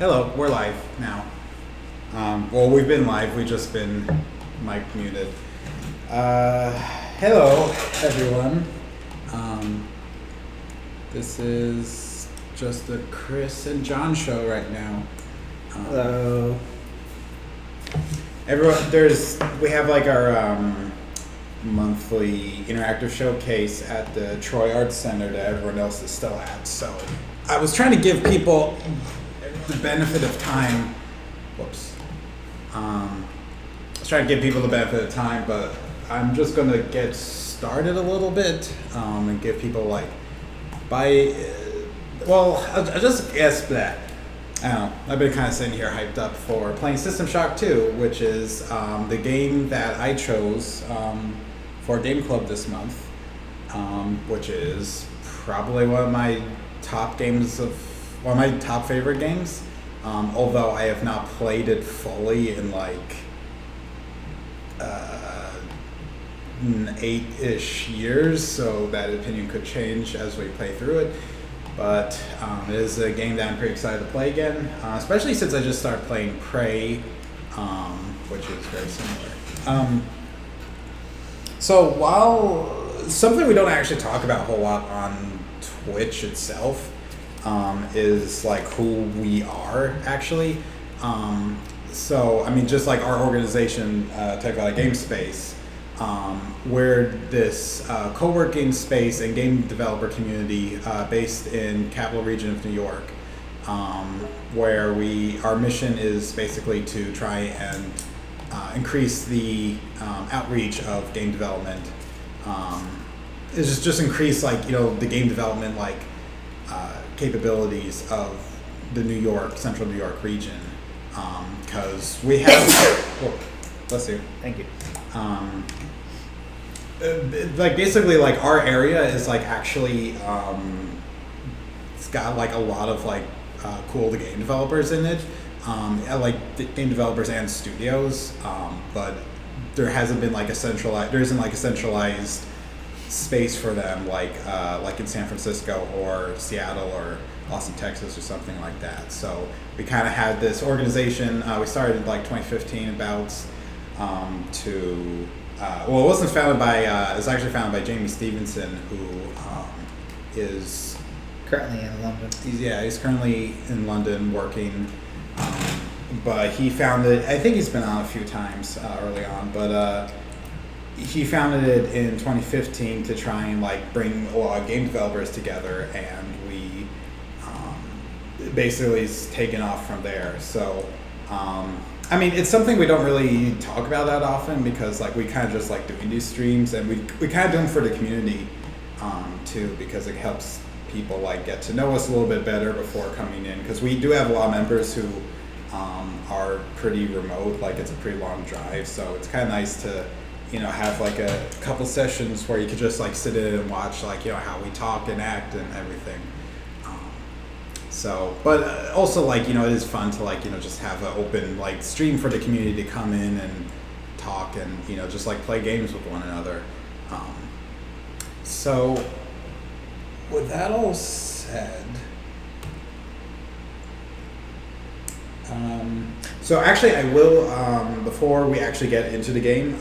Hello, we're live now. Well, we've been live, we've just been mic muted. Hello, everyone. This is just the Chris and John show right now. Hello. Everyone, we have like our monthly interactive showcase at the Troy Arts Center that everyone else is still at. So I was trying to give people the benefit of time. Whoops. I was trying to give people the benefit of time, but I'm just gonna get started a little bit and give people like I just guess that. I don't know. I've been kind of sitting here hyped up for playing System Shock 2, which is the game that I chose for Game Club this month, which is probably one of my top favorite games. Although I have not played it fully in like 8-ish years, so that opinion could change as we play through it. But it is a game that I'm pretty excited to play again, especially since I just started playing Prey, which is very similar. So while something we don't actually talk about a whole lot on Twitch itself is like who we are actually. So I mean, just like our organization, Tech Valley Game Space. We're this co-working space and game developer community based in Capital Region of New York, where our mission is basically to try and increase the outreach of game development. It's just increase the game development capabilities of the Central New York region, because we have. Oh, bless you. Thank you. Basically our area is actually it's got a lot of cool game developers in it, game developers and studios, but there isn't a centralized space for them like in San Francisco or Seattle or Austin, Texas or something like that. So we kind of had this organization. We started in 2015 about it wasn't founded by, it was actually founded by Jamie Stevenson, who is currently in London. He's currently in London working, but he founded, I think he's been on a few times early on, but he founded it in 2015 to try and bring a lot of game developers together, and we basically it's taken off from there. So I mean, it's something we don't really talk about that often because we kind of just doing these streams, and we kind of do them for the community too, because it helps people get to know us a little bit better before coming in, because we do have a lot of members who are pretty remote. It's a pretty long drive, so it's kind of nice to have a couple sessions where you could just sit in and watch how we talk and act and everything. So, but also it is fun to just have an open stream for the community to come in and talk and just play games with one another. So with that all said, so actually I will before we actually get into the game,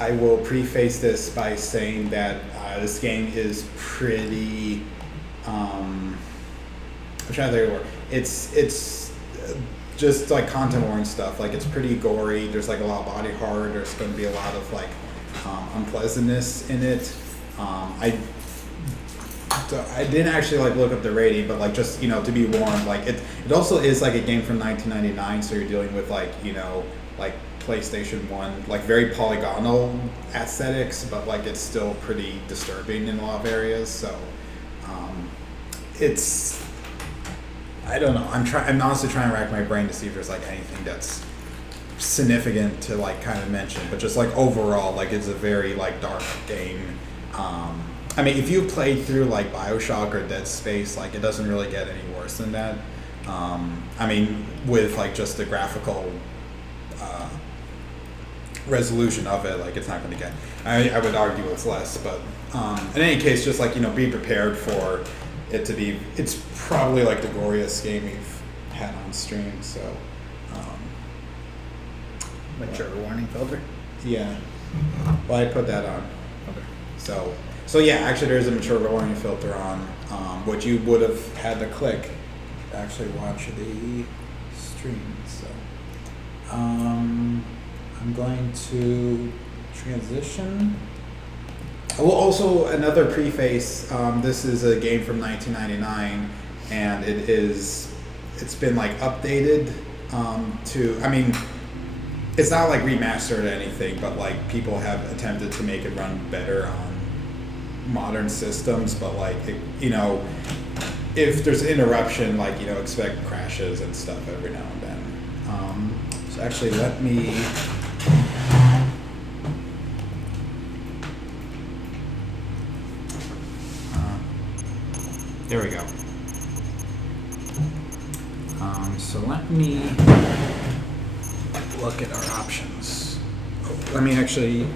I will preface this by saying that this game is pretty. I'm trying to think of the word. It's just content warning stuff. It's pretty gory. There's a lot of body horror. There's going to be a lot of unpleasantness in it. I didn't actually look up the rating, but just to be warned, it also is a game from 1999, so you're dealing with PlayStation 1, very polygonal aesthetics, but it's still pretty disturbing in a lot of areas. So it's. I don't know. I'm honestly trying to rack my brain to see if there's anything that's significant to kind of mention, but just overall, it's a very dark game. I mean, if you played through BioShock or Dead Space, it doesn't really get any worse than that. I mean, with just the graphical resolution of it, it's not going to get. I would argue it's less, but in any case, just be prepared for it to be. It's probably the goriest game we've had on stream. So Mature warning filter. yeah, well, I put that on. Okay. So yeah, actually there's a mature warning filter on, what you would have had to click to actually watch the stream. So I'm going to transition. Well, also another preface. This is a game from 1999, and it's been like updated to. I mean, it's not like remastered or anything, but like people have attempted to make it run better on modern systems. But like if there's interruption, like expect crashes and stuff every now and then. So actually, let me. There we go. So let me look at our options. Let me actually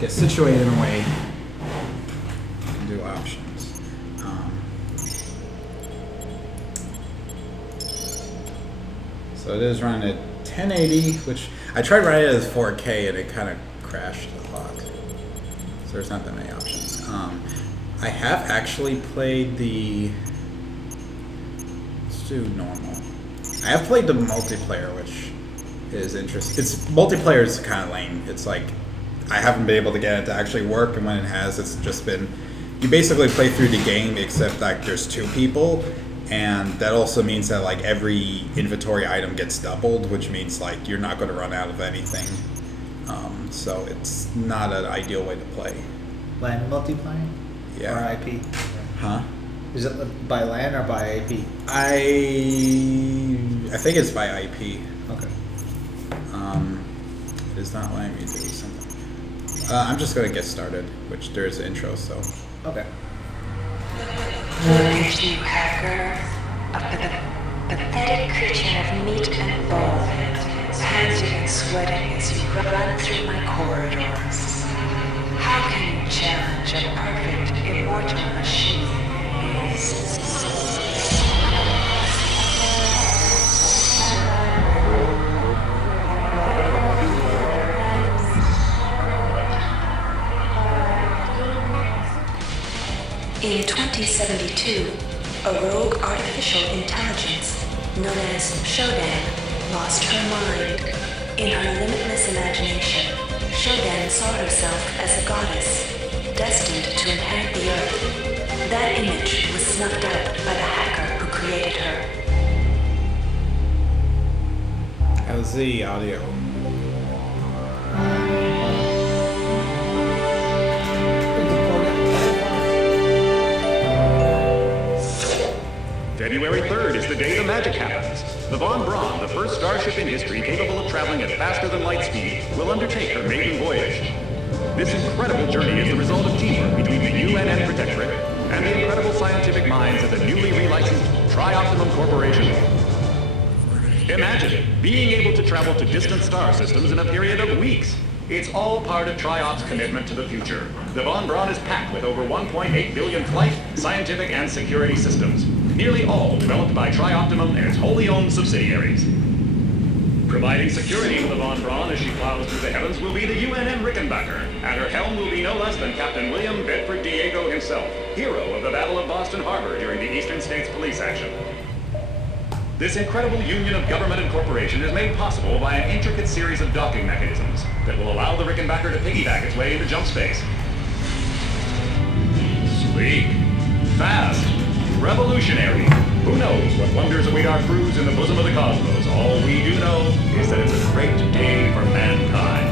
get situated in a way I can do options. So it is running at 1080, which I tried running it as 4K and it kind of crashed a lot. So there's not that many options. I have actually played the. Let's do normal. I have played the multiplayer, which is interesting. Multiplayer is kind of lame. It's like I haven't been able to get it to actually work, and when it has, it's just been you basically play through the game except like there's two people, and that also means that like every inventory item gets doubled, which means like you're not going to run out of anything. So it's not an ideal way to play. LAN multiplayer? Yeah. Or IP? Huh? Is it by LAN or by IP? I think it's by IP. Okay. It is not letting me do something. I'm just gonna get started, which there's an intro, so. Okay. Look at you, hacker. A pathetic creature of meat and bone, panting and sweating as you run through my corridors. How can you challenge a perfect, immortal machine? In 2072, a rogue artificial intelligence known as Shodan lost her mind. In her limitless imagination, Shodan saw herself as a goddess, destined to inherit the earth. That image was snuffed out by the hacker who created her. How's the audio? February 3rd is the day the magic happens. The Von Braun, the first starship in history capable of traveling at faster than light speed, will undertake her maiden voyage. This incredible journey is the result of teamwork between the UNN Protectorate and the incredible scientific minds of the newly relicensed Tri-Optimum Corporation. Imagine being able to travel to distant star systems in a period of weeks. It's all part of Tri-Op's commitment to the future. The Von Braun is packed with over 1.8 billion flight, scientific, and security systems, nearly all developed by Tri-Optimum and its wholly owned subsidiaries. Providing security for the Von Braun as she plows through the heavens will be the UNN Rickenbacker. At her helm will be no less than Captain William Bedford Diego himself, hero of the Battle of Boston Harbor during the Eastern States Police action. This incredible union of government and corporation is made possible by an intricate series of docking mechanisms that will allow the Rickenbacker to piggyback its way into jump space. Sleek, fast, revolutionary. Who knows what wonders await our crews in the bosom of the cosmos? All we do know is that it's a great day for mankind.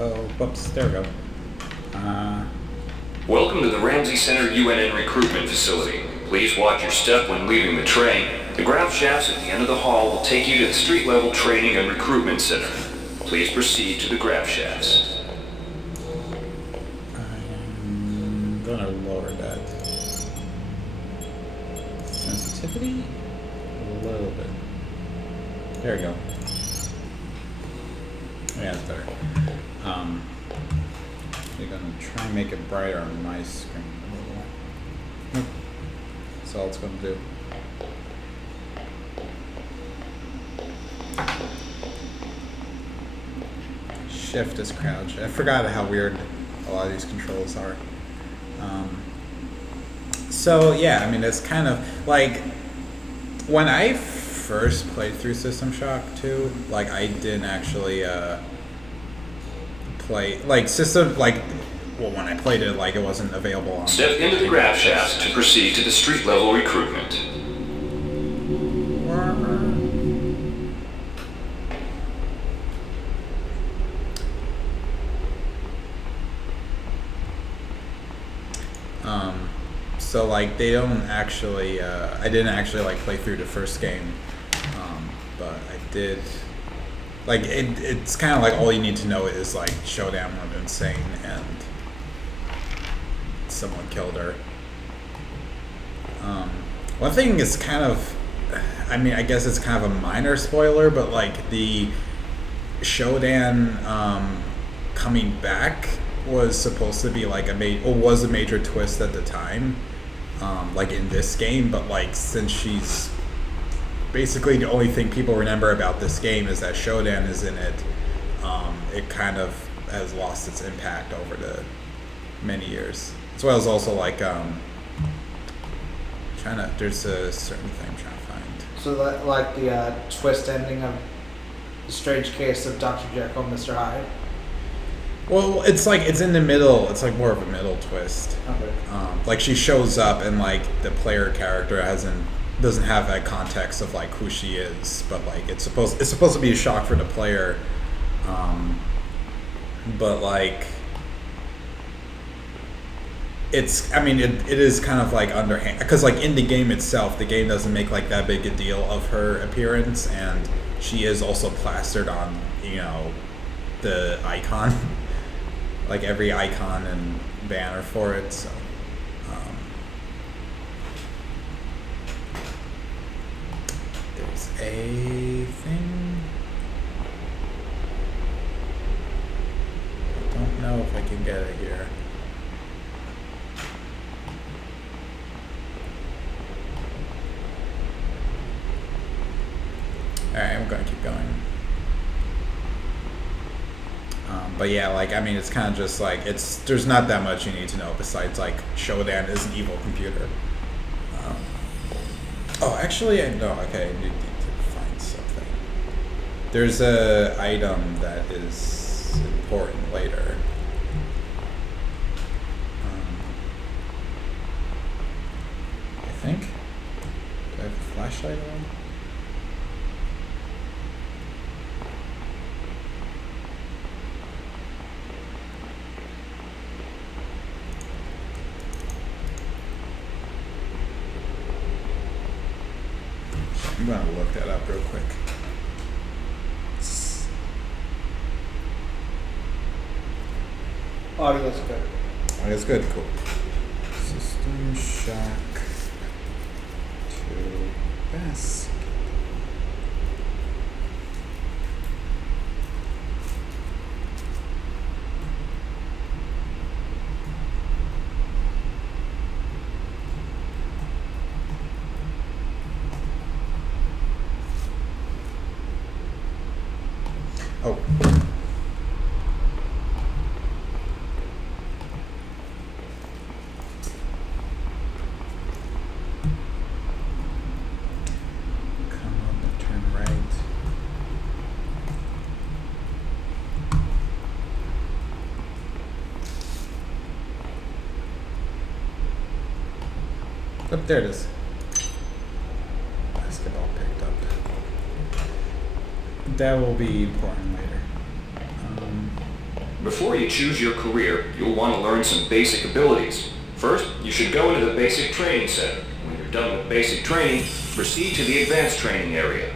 So, whoops, there we go. Welcome to the Ramsey Center UNN recruitment facility. Please watch your step when leaving the train. The grab shafts at the end of the hall will take you to the street-level training and recruitment center. Please proceed to the grab shafts. I'm gonna lower that sensitivity a little bit. There we go. Yeah, that's better. We're gonna try and make it brighter on my screen a little more. That's all it's gonna do. Shift is crouch. I forgot how weird a lot of these controls are. So yeah, I mean, it's kind of like when I first played through System Shock 2, like I didn't actually play like when I played it, like it wasn't available on. Step into the grab shafts to proceed to the street level recruitment. So like they don't actually, I didn't actually like play through the first game, but I did. Like it's kind of like all you need to know is like Showdown went insane and someone killed her. One thing is kind of, I mean, I guess it's kind of a minor spoiler, but like the Showdown coming back was supposed to be like was a major twist at the time, like in this game, but like since she's basically the only thing people remember about this game is that Showdown is in it, it kind of has lost its impact over the many years. As well as also like there's a certain thing I'm trying to find. So that, like the twist ending of The Strange Case of Dr. Jekyll and Mr. Hyde? Well, it's like it's in the middle. It's like more of a middle twist. Okay. Like she shows up and like the player character doesn't have that context of like who she is, but like it's supposed to be a shock for the player. But like it is kind of like underhand, because like in the game itself, the game doesn't make like that big a deal of her appearance, and she is also plastered on, the icon. Like every icon and banner for it, so there's a thing. I don't know if I can get it here. Alright, I'm gonna keep going. But yeah, like, I mean, it's kind of just like, there's not that much you need to know besides like Showdown is an evil computer. Actually, I know. Okay, I need to find something. There's a item that is important later. I think. Do I have a flashlight on? I'm gonna look that up real quick. Audio's good. Oh, that's good. Cool. System Shock 2 Best. Oh. Come up and turn right. Oh, there it is. Basketball picked up. That will be important later. Before you choose your career, you'll want to learn some basic abilities. First, you should go into the basic training center. When you're you're done with basic training, proceed to the advanced training area.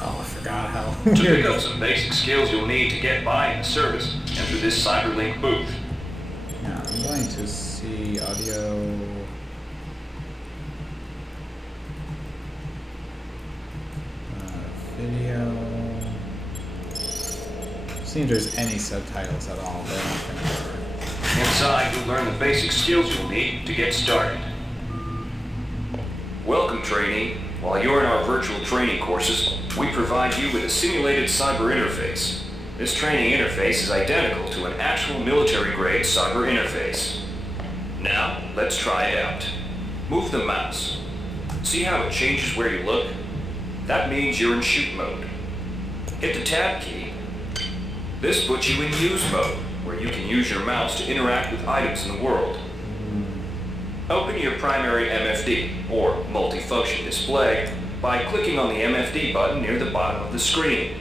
Oh, I forgot how. To pick up some basic skills you'll need to get by in the service, enter this CyberLink booth. Yeah, I'm going to see audio. Video. See if there's any subtitles at all. But I don't think there are. Inside, you'll learn the basic skills you'll need to get started. Welcome, trainee. While you're in our virtual training courses, we provide you with a simulated cyber interface. This training interface is identical to an actual military-grade cyber interface. Now, let's try it out. Move the mouse. See how it changes where you look? That means you're in shoot mode. Hit the tab key. This puts you in use mode, where you can use your mouse to interact with items in the world. Open your primary MFD, or multifunction display, by clicking on the MFD button near the bottom of the screen.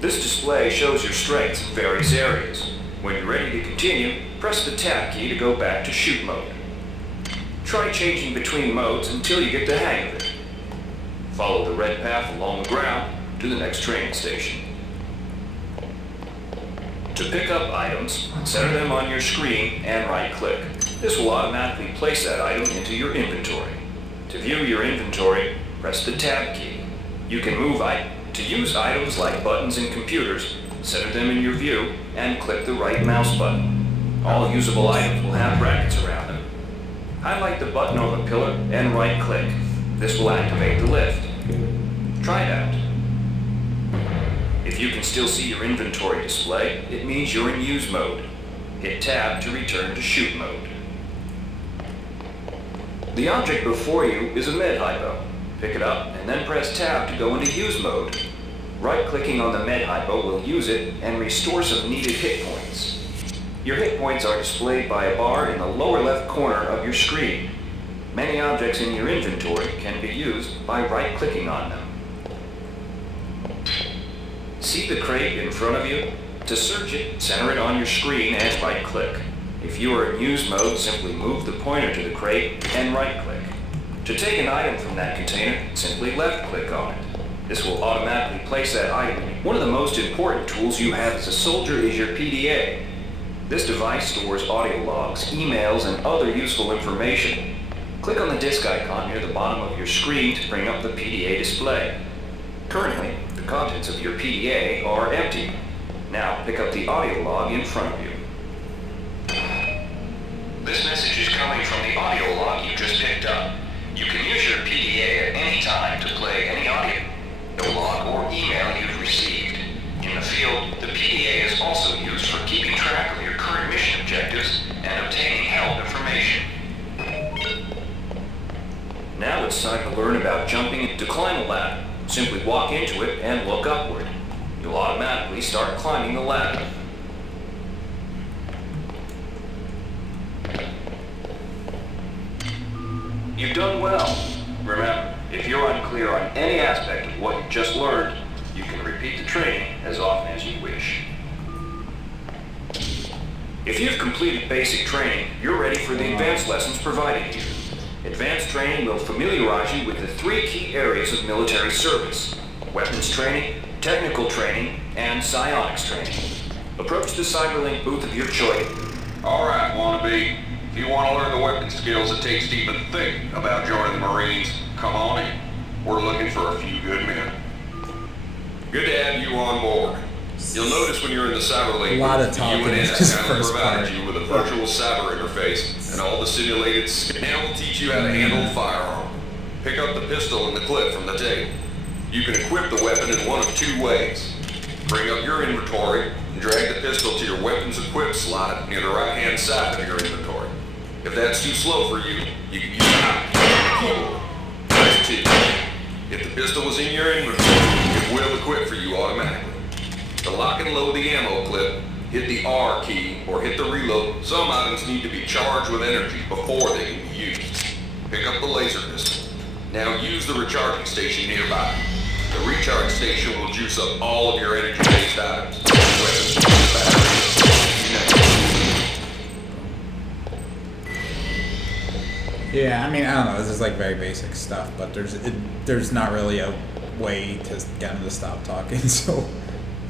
This display shows your strengths in various areas. When you're ready to continue, press the tab key to go back to shoot mode. Try changing between modes until you get the hang of it. Follow the red path along the ground to the next training station. To pick up items, center them on your screen and right-click. This will automatically place that item into your inventory. To view your inventory, press the tab key. You can move to use items like buttons in computers, center them in your view, and click the right mouse button. All usable items will have brackets around them. Highlight the button on the pillar and right-click. This will activate the lift. Try it out. If you can still see your inventory display, it means you're in use mode. Hit tab to return to shoot mode. The object before you is a med hypo. Pick it up and then press tab to go into use mode. Right-clicking on the med hypo will use it and restore some needed hit points. Your hit points are displayed by a bar in the lower left corner of your screen. Many objects in your inventory can be used by right-clicking on them. See the crate in front of you? To search it, center it on your screen and right-click. If you are in use mode, simply move the pointer to the crate and right-click. To take an item from that container, simply left-click on it. This will automatically place that item. One of the most important tools you have as a soldier is your PDA. This device stores audio logs, emails, and other useful information. Click on the disk icon near the bottom of your screen to bring up the PDA display. Currently, the contents of your PDA are empty. Now pick up the audio log in front of you. This message is coming from the audio log you just picked up. You can use your PDA at any time to play any audio, no log or email you've received. In the field, the PDA is also used for keeping track of your current mission objectives and obtaining help information. Now it's time to learn about jumping to climb a ladder. Simply walk into it and look upward. You'll automatically start climbing the ladder. You've done well. Remember, if you're unclear on any aspect of what you just learned, you can repeat the training as often as you wish. If you've completed basic training, you're ready for the advanced lessons provided here. Advanced training will familiarize you with the 3 key areas of military service: weapons training, technical training, and psionics training. Approach the CyberLink booth of your choice. Alright, wannabe. If you want to learn the weapon skills it takes to even think about joining the Marines, come on in. We're looking for a few good men. Good to have you on board. You'll notice when you're in the CyberLink, A lot of talking in UNS this kindly first provided part. you with a virtual cyber interface and all the simulated now will teach you how to handle the firearm. Pick up the pistol and the clip from the table. You can equip the weapon in one of 2 ways. Bring up your inventory and drag the pistol to your weapons equip slot near the right-hand side of your inventory. If that's too slow for you, you can use the keyboard. Press T. If the pistol was in your inventory, it will equip for you automatically. To lock and load the ammo clip, hit the R key or hit the reload. Some items need to be charged with energy before they can be used. Pick up the laser pistol. Now use the recharging station nearby. The recharge station will juice up all of your energy-based items. Weapons, batteries, you know. Yeah, I mean, I don't know. This is like very basic stuff, but there's not really a way to get him to stop talking. So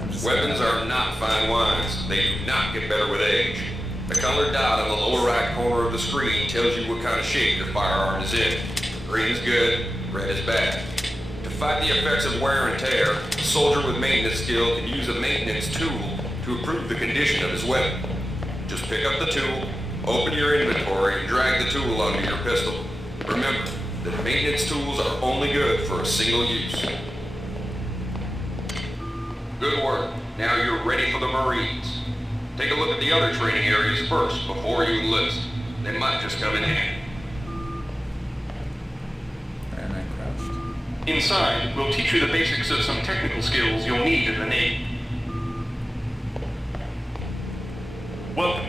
I'm just Weapons are not fine wines. They do not get better with age. The colored dot on the lower right corner of the screen tells you what kind of shape your firearm is in. Green is good, red is bad. To fight the effects of wear and tear, a soldier with maintenance skill can use a maintenance tool to improve the condition of his weapon. Just pick up the tool, open your inventory, and drag the tool onto your pistol. Remember that maintenance tools are only good for a single use. Good work. Now you're ready for the Marines. Take a look at the other training areas first before you enlist. They might just come in handy. And I crouched. Inside, we'll teach you the basics of some technical skills you'll need in the Navy. Welcome.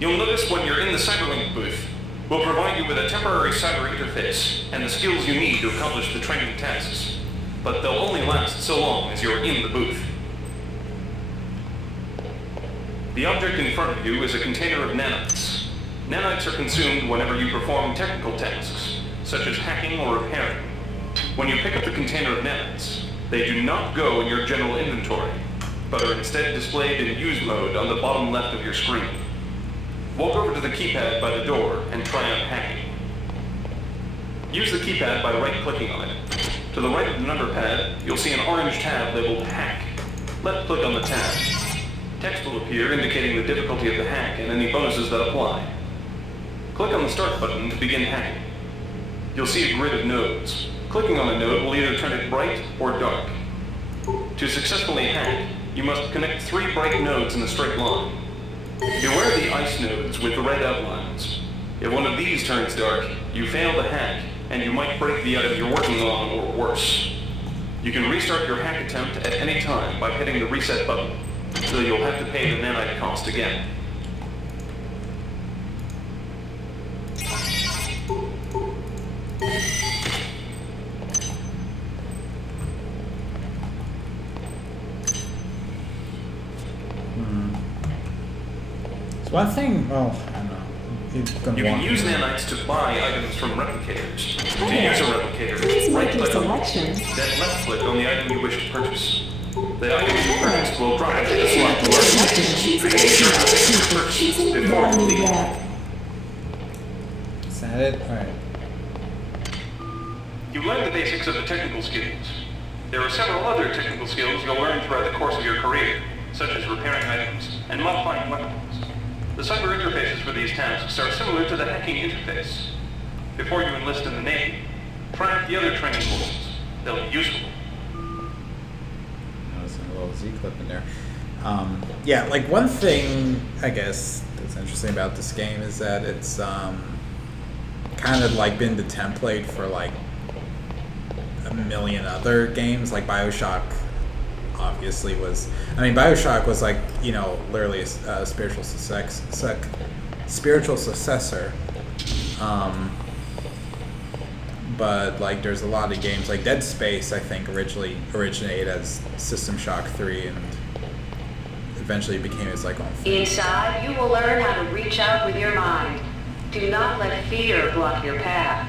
You'll notice when you're in the Cyberlink booth, we'll provide you with a temporary cyber interface and the skills you need to accomplish the training tasks. But they'll only last so long as you're in the booth. The object in front of you is a container of nanites. Nanites are consumed whenever you perform technical tasks, such as hacking or repairing. When you pick up the container of nanites, they do not go in your general inventory, but are instead displayed in use mode on the bottom left of your screen. Walk over to the keypad by the door and try out hacking. Use the keypad by right-clicking on it. To the right of the number pad, you'll see an orange tab labeled Hack. Left-click on the tab. Text will appear indicating the difficulty of the hack and any bonuses that apply. Click on the Start button to begin hacking. You'll see a grid of nodes. Clicking on a node will either turn it bright or dark. To successfully hack, you must connect 3 bright nodes in a straight line. Beware of the ice nodes with the red outlines. If one of these turns dark, you fail the hack, and you might break the item you're working on or worse. You can restart your hack attempt at any time by hitting the reset button, so you'll have to pay the nanite cost again. One thing, well, I don't know. You can use nanites to buy items from replicators. To use a replicator, right-click on it, then left-click on the item you wish to purchase. The item you purchased will drop into the slot to purchase before you leave. Is that it? Alright. You've learned the basics of the technical skills. There are several other technical skills you'll learn throughout the course of your career, such as repairing items and modifying weapons. The cyber interfaces for these tasks are similar to the hacking interface. Before you enlist in the Navy, try out the other training modules. They'll be useful. There's a little Z clip in there. Yeah, like one thing I guess that's interesting about this game is that it's kind of like been the template for like a million other games. Like BioShock obviously was, I mean, BioShock was like, you know, literally a spiritual successor. But like there's a lot of games like Dead Space, I think originally originated as System Shock 3 and eventually became its like own thing. Inside, you will learn how to reach out with your mind. Do not let fear block your path.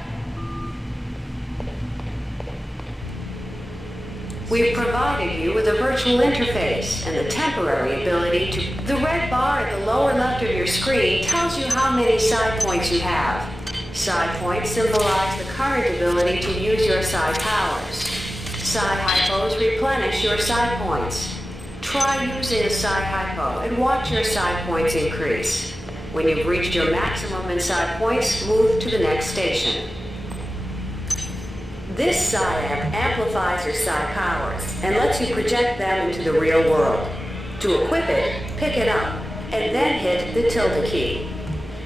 We've provided you with a virtual interface and the temporary ability to... The red bar at the lower left of your screen tells you how many side points you have. Side points symbolize the current ability to use your side powers. Side hypos replenish your side points. Try using a side hypo and watch your side points increase. When you've reached your maximum in side points, move to the next station. This side amp amplifies your side powers and lets you project them into the real world. To equip it, pick it up, and then hit the tilde key.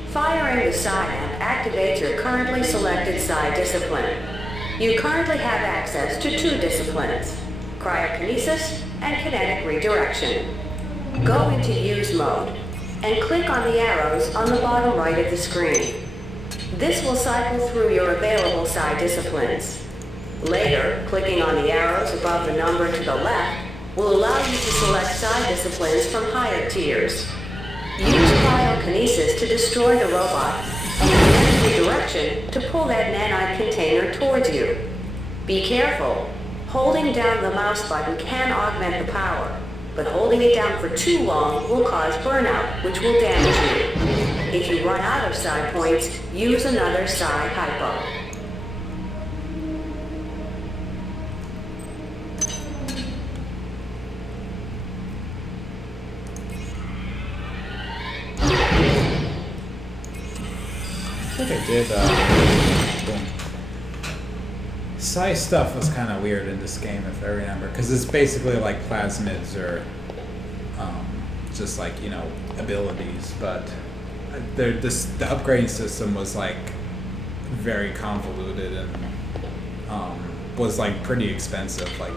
Firing the side amp activates your currently selected side discipline. You currently have access to 2 disciplines, cryokinesis and kinetic redirection. Go into use mode and click on the arrows on the bottom right of the screen. This will cycle through your available side disciplines. Later, clicking on the arrows above the number to the left will allow you to select side disciplines from higher tiers. Use cryokinesis to destroy the robot and the direction to pull that nanite container towards you. Be careful. Holding down the mouse button can augment the power, but holding it down for too long will cause burnout, which will damage you. If you run out of psi points, use another psi hypo. I think I did. Psi stuff was kind of weird in this game, if I remember, because it's basically like plasmids or just like, you know, abilities, but the upgrading system was like very convoluted and was like pretty expensive. Like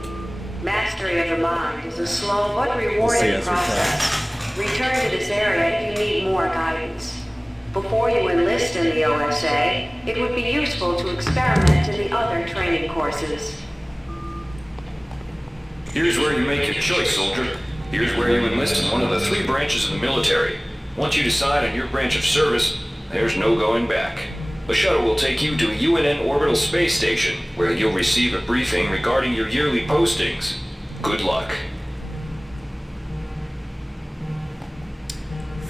Mastery of the mind is a slow but rewarding process. Return to this area if you need more guidance. Before you enlist in the OSA, it would be useful to experiment in the other training courses. Here's where you make your choice, soldier. Here's where you enlist in one of the 3 branches of the military. Once you decide on your branch of service, there's no going back. A shuttle will take you to a UNN orbital space station, where you'll receive a briefing regarding your yearly postings. Good luck.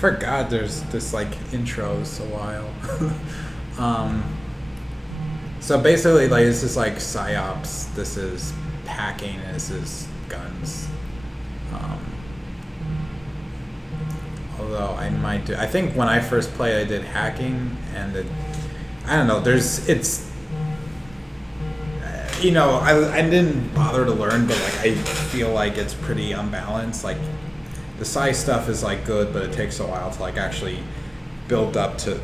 forgot there's this like intros a while. So basically, like, this is like psyops, this is hacking, this is guns. Although I might do, I think when I first played I did hacking, and I don't know, you know, I didn't bother to learn, but like I feel like it's pretty unbalanced. Like the psi stuff is like good, but it takes a while to like actually build up to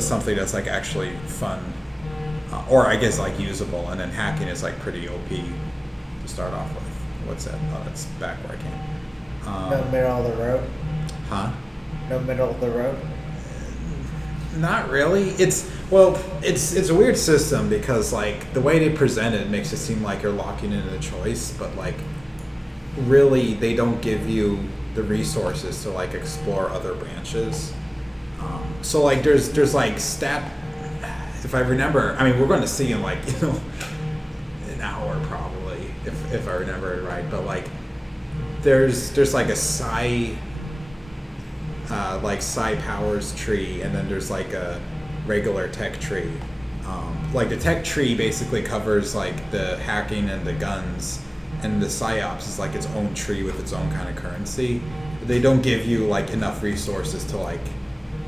something that's like actually fun, or I guess like usable. And then hacking is like pretty OP to start off with. What's that? Oh, that's back where I came. No middle of the road? Huh? No middle of the road? Not really. It's a weird system because like the way they present it makes it seem like you're locking in a choice, but like really they don't give you the resources to like explore other branches. So like there's like stat, if I remember, I mean we're going to see in like, you know, an hour probably if I remember it right, but like there's like a psi powers tree, and then there's like a regular tech tree. Like the tech tree basically covers like the hacking and the guns, and the psyops is like its own tree with its own kind of currency. They don't give you like enough resources to like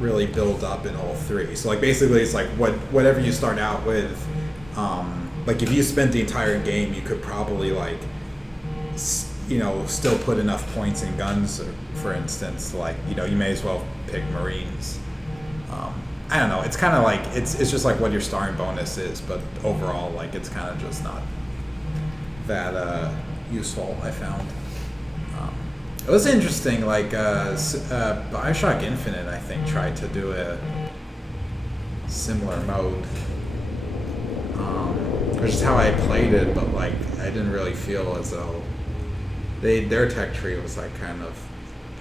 really build up in all three. So like basically it's like whatever you start out with, like if you spent the entire game, you could probably like you know, still put enough points in guns, for instance. Like, you know, you may as well pick Marines. I don't know. It's kind of like it's just like what your starting bonus is, but overall, like it's kind of just not that useful. I found. It was interesting. Like BioShock Infinite, I think, tried to do a similar mode, which is how I played it. But like, I didn't really feel as though their tech tree was like kind of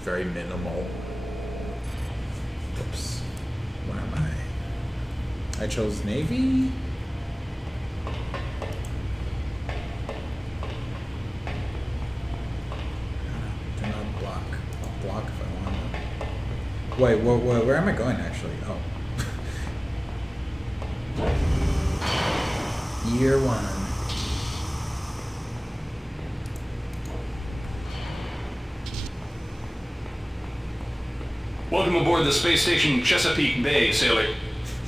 very minimal. Oops. Where am I? I chose Navy? Do not block. I'll block if I want to. Wait, where am I going actually? Oh. Year 1. Welcome aboard the space station Chesapeake Bay, sailor.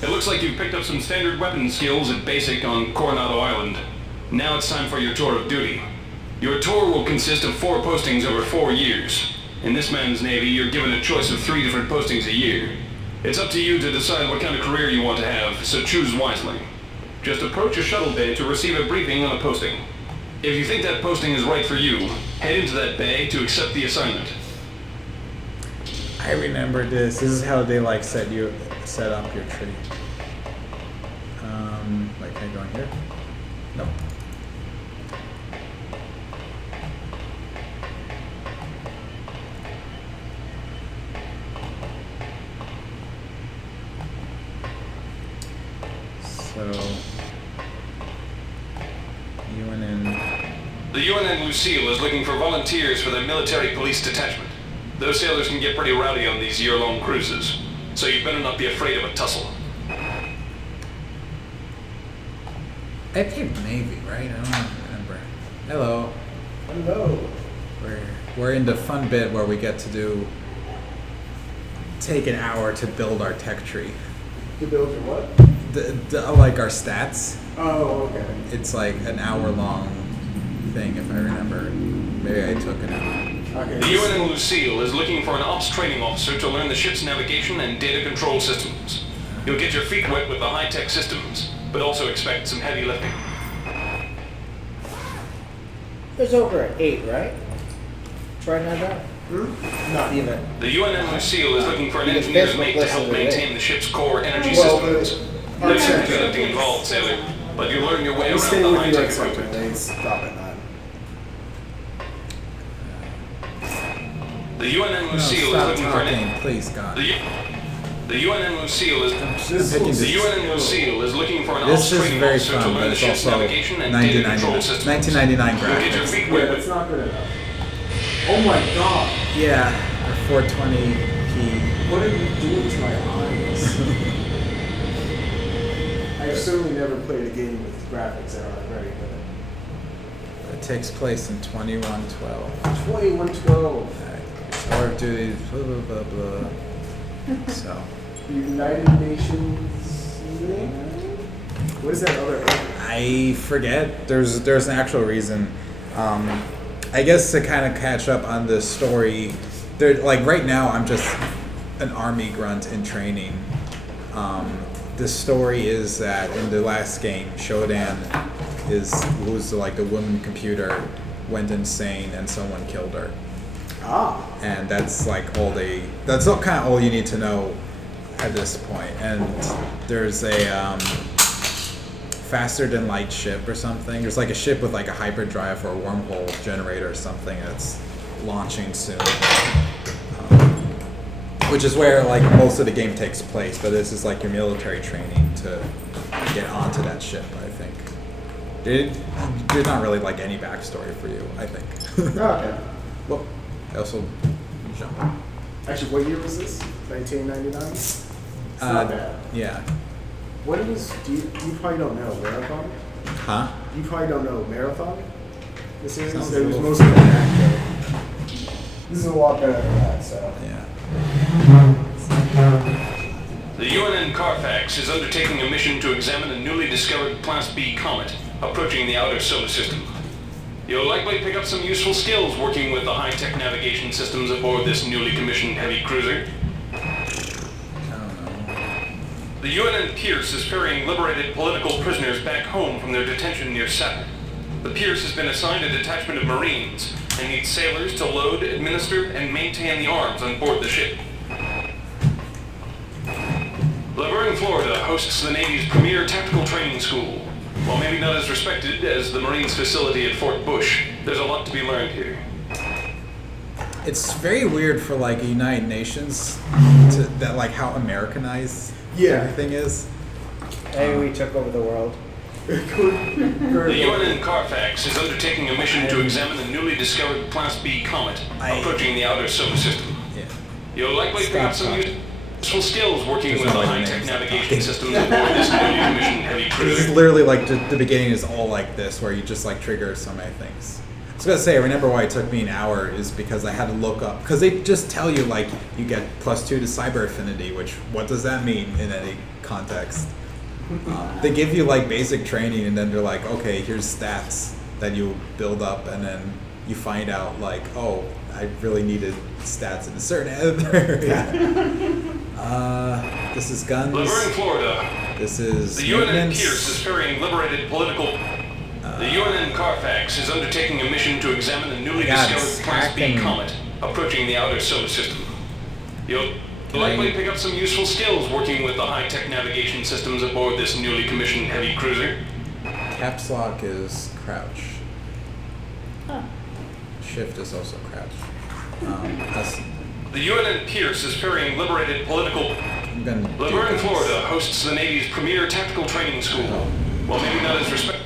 It looks like you've picked up some standard weapon skills at Basic on Coronado Island. Now it's time for your tour of duty. Your tour will consist of 4 postings over 4 years. In this man's Navy, you're given a choice of 3 different postings a year. It's up to you to decide what kind of career you want to have, so choose wisely. Just approach a shuttle bay to receive a briefing on a posting. If you think that posting is right for you, head into that bay to accept the assignment. I remember this. This is how they like set up your tree. Like, can I go in here? Nope. So UNN. The UNN Lucille is looking for volunteers for their military police detachment. Those sailors can get pretty rowdy on these year-long cruises, so you better not be afraid of a tussle. I think Navy, right? I don't remember. Hello. Hello. We're in the fun bit where we get to take an hour to build our tech tree. To build your what? Like our stats. Oh, okay. It's like an hour-long thing, if I remember. Maybe I took an hour. Okay. The UNN Lucille is looking for an ops training officer to learn the ship's navigation and data control systems. You'll get your feet wet with the high-tech systems, but also expect some heavy lifting. There's over at 8, right? Try that out. Not Even. The UNN Lucille is looking for an Because engineer's Facebook mate to listed help it, maintain the ship's core energy Well, systems. There's some heavy lifting involved, sailor, but you'll learn your way I'm around staying the with you high-tech at Sector. equipment. They stop at 9. The UNN No, Lucille is stop looking for an talking, please, God. The UNN Lucille is Picking the UNN Lucille is looking for an This ops is training very officer to fun, learn but the it's ship's also navigation and data control systems. 1999 You'll get your graphics. feet Yeah, wet that's not good enough. Oh my god. Yeah, or 420p. What are you doing to my eyes? I've certainly never played a game with graphics that aren't very good. It takes place in 2112. 2112. Call of Duty, blah, blah, blah, blah. So, The United Nations name? What is that other? I forget. There's an actual reason. I guess to kind of catch up on the story, there, like right now I'm just an army grunt in training. The story is that in the last game, Shodan who's like the woman computer, went insane and someone killed her. Ah. And that's like that's kind of all you need to know at this point. And there's a faster than light ship or something. There's like a ship with like a hyperdrive or a wormhole generator or something that's launching soon. Which is where like most of the game takes place, but this is like your military training to get onto that ship, I think. There's not really like any backstory for you, I think. Okay. Well, I also jump. Actually, what year was this? 1999? It's not bad. Yeah. What is, you probably don't know, Marathon? Huh? You probably don't know Marathon? The series? Sounds There a was little mostly an actor. This is a lot better than that, so. Yeah. The UNN Carfax is undertaking a mission to examine a newly discovered Class B comet approaching the outer solar system. You'll likely pick up some useful skills working with the high-tech navigation systems aboard this newly commissioned heavy cruiser. I don't know. The UNN Pierce is ferrying liberated political prisoners back home from their detention near Saturn. The Pierce has been assigned a detachment of Marines and needs sailors to load, administer, and maintain the arms on board the ship. Laverne, Florida hosts the Navy's premier tactical training school. While maybe not as respected as the Marines facility at Fort Bush, there's a lot to be learned here. It's very weird for like the United Nations that like how Americanized everything is. Maybe we took over the world. The UNN Carfax is undertaking a mission to examine a newly discovered Class B comet approaching the outer solar system. Yeah. You'll likely pick up some useful skills working There's with no the other high-tech names. navigation systems aboard this newly commissioned heavy This is cruiser. literally like the beginning is all like this, where you just like trigger so many things. I was gonna say, I remember why it took me an hour is because I had to look up, because they just tell you like you get +2 to cyber affinity, which what does that mean in any context? They give you like basic training and then they're like, okay, here's stats that you build up, and then you find out like, oh, I really needed stats in a certain area. This is guns. Laverne, Florida. This is The UNN maintenance. Pierce is ferrying liberated political... The UNN Carfax is undertaking a mission to examine a newly God, discovered Class B hacking. comet approaching the outer solar system. You'll likely pick up some useful skills working with the high-tech navigation systems aboard this newly commissioned heavy cruiser. Caps lock is crouch. Shift is also crouch. The UNN Pierce is ferrying liberated political... I'm gonna do Laverne, this. Florida hosts the Navy's premier tactical training school. Well, maybe not as respect.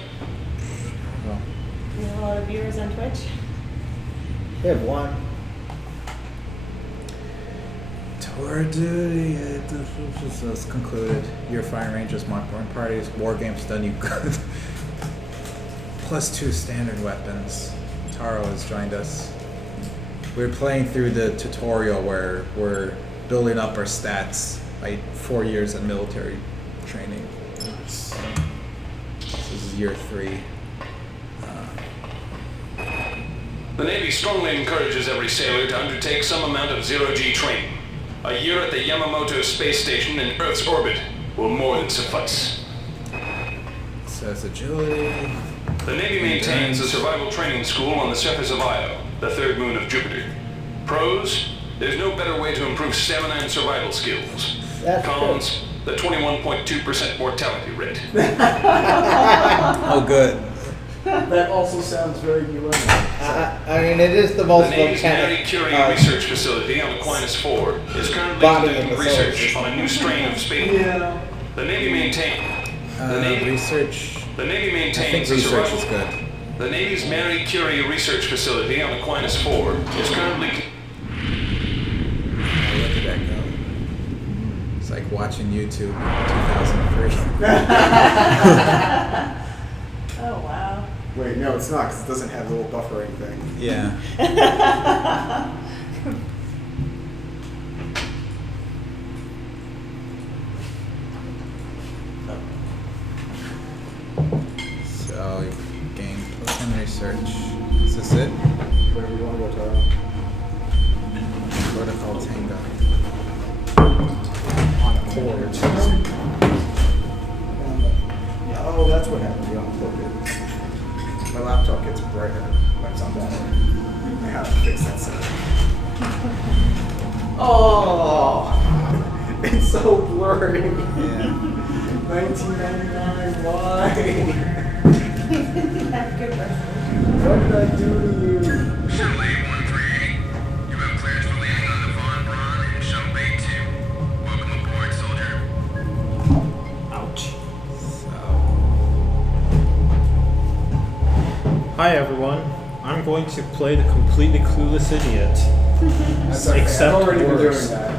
We have a lot of viewers on Twitch. We have one. Tour duty. It's concluded. Your firing ranges, mock-born parties, war games done you good. +2 standard weapons. Taro has joined us. We're playing through the tutorial where we're building up our stats by 4 years in military training. This is year 3. The Navy strongly encourages every sailor to undertake some amount of zero-G training. A year at the Yamamoto space station in Earth's orbit will more than suffice. It says agility. The Navy maintains a survival training school on the surface of Io, the third moon of Jupiter. Pros, there's no better way to improve stamina and survival skills. That's Cons, the 21.2% mortality rate. Oh, good. That also sounds very UN. I mean, it is the most The Navy's Marie volcanic Curie Research Facility on Aquinas 4 is currently Body conducting in the research solar on a new strain of space. Yeah. The Navy maintains. The Navy Research. The Navy I think maintains a research survival. is good. The Navy's Marie Curie Research Facility on Aquinas 4 is currently. Oh, look at that go. It's like watching YouTube in 2003. Oh, wow. Wait, no, it's not, because it doesn't have the little buffering thing. Yeah. So, game +1 research. Is this it? Wherever you want to go, Taro. Protocol Tango. On a cord. Oh, that's what happened. You unplugged it. My laptop gets brighter when it's on battery. I have to fix that setting. Oh, it's so blurry. Yeah. 1999. Why? That's good person. What did I do to you? Chevrolet 138, you have clearance for landing on the Von Braun and Shuttle Bay 2. Welcome aboard, soldier. Ouch. Hi everyone, I'm going to play the completely clueless idiot. That's okay. Except I've already been doing worse. that.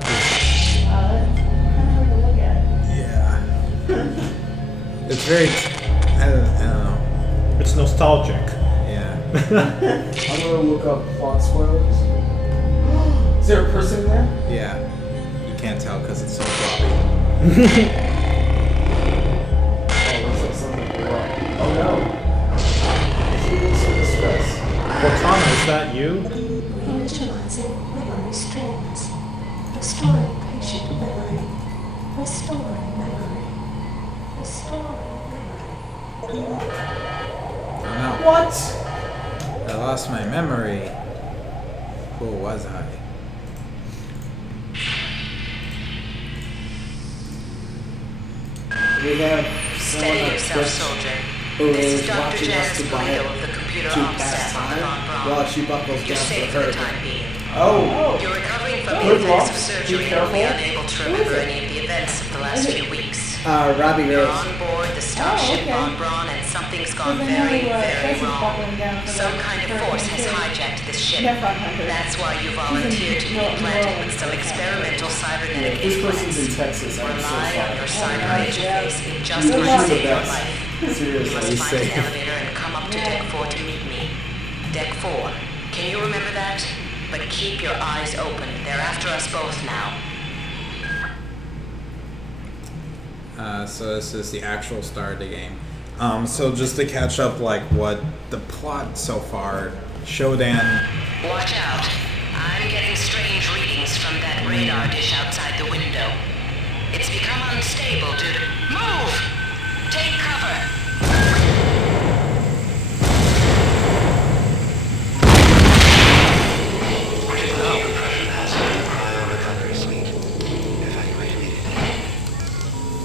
That's kind of hard to look at. Yeah. It's very. I don't know. It's nostalgic. Yeah. I'm gonna look up plot spoilers. Is there a person in there? Yeah. You can't tell because it's so floppy. Oh, looks like something blew up. Oh no. Feeling some distress. Cortana, is that you? Initializing memory streams. Restoring patient memory. Restoring memory. Restoring memory. Oh no. What? I lost my memory. Who was I? We have Steady someone on yourself, Twitch soldier. who This is is Dr. watching us Janice to buy Toledo of the computer to ops pass staff on the time Von while Braun. she buckles You're down for safe for her. the time being. Oh. You're recovering from Good the luck. effects of surgery Be and will be careful. unable to remember any of the events of the last few weeks. Robbie You're Rose. on board the starship okay. Von Braun and something's gone Well, then how very, do, very Tracy's wrong. buckling down for Some the- kind of for force the has kid. hijacked this ship. Nephron Hunter. That's why you volunteered to be No, implanted no, with some okay. experimental cybernetic This person's in implants. Texas. I'm so Rely on your sorry. cyber interface. It just You're might the save your best. life. You Seriously. must You find say- an elevator and come up to Deck 4 to meet me. Deck 4. Can you remember that? But keep your eyes open. They're after us both now. So this is the actual start of the game. So just to catch up, like what the plot so far, Shodan. Watch out. I'm getting strange readings from that radar dish outside the window. It's become unstable due to... Move! Take cover!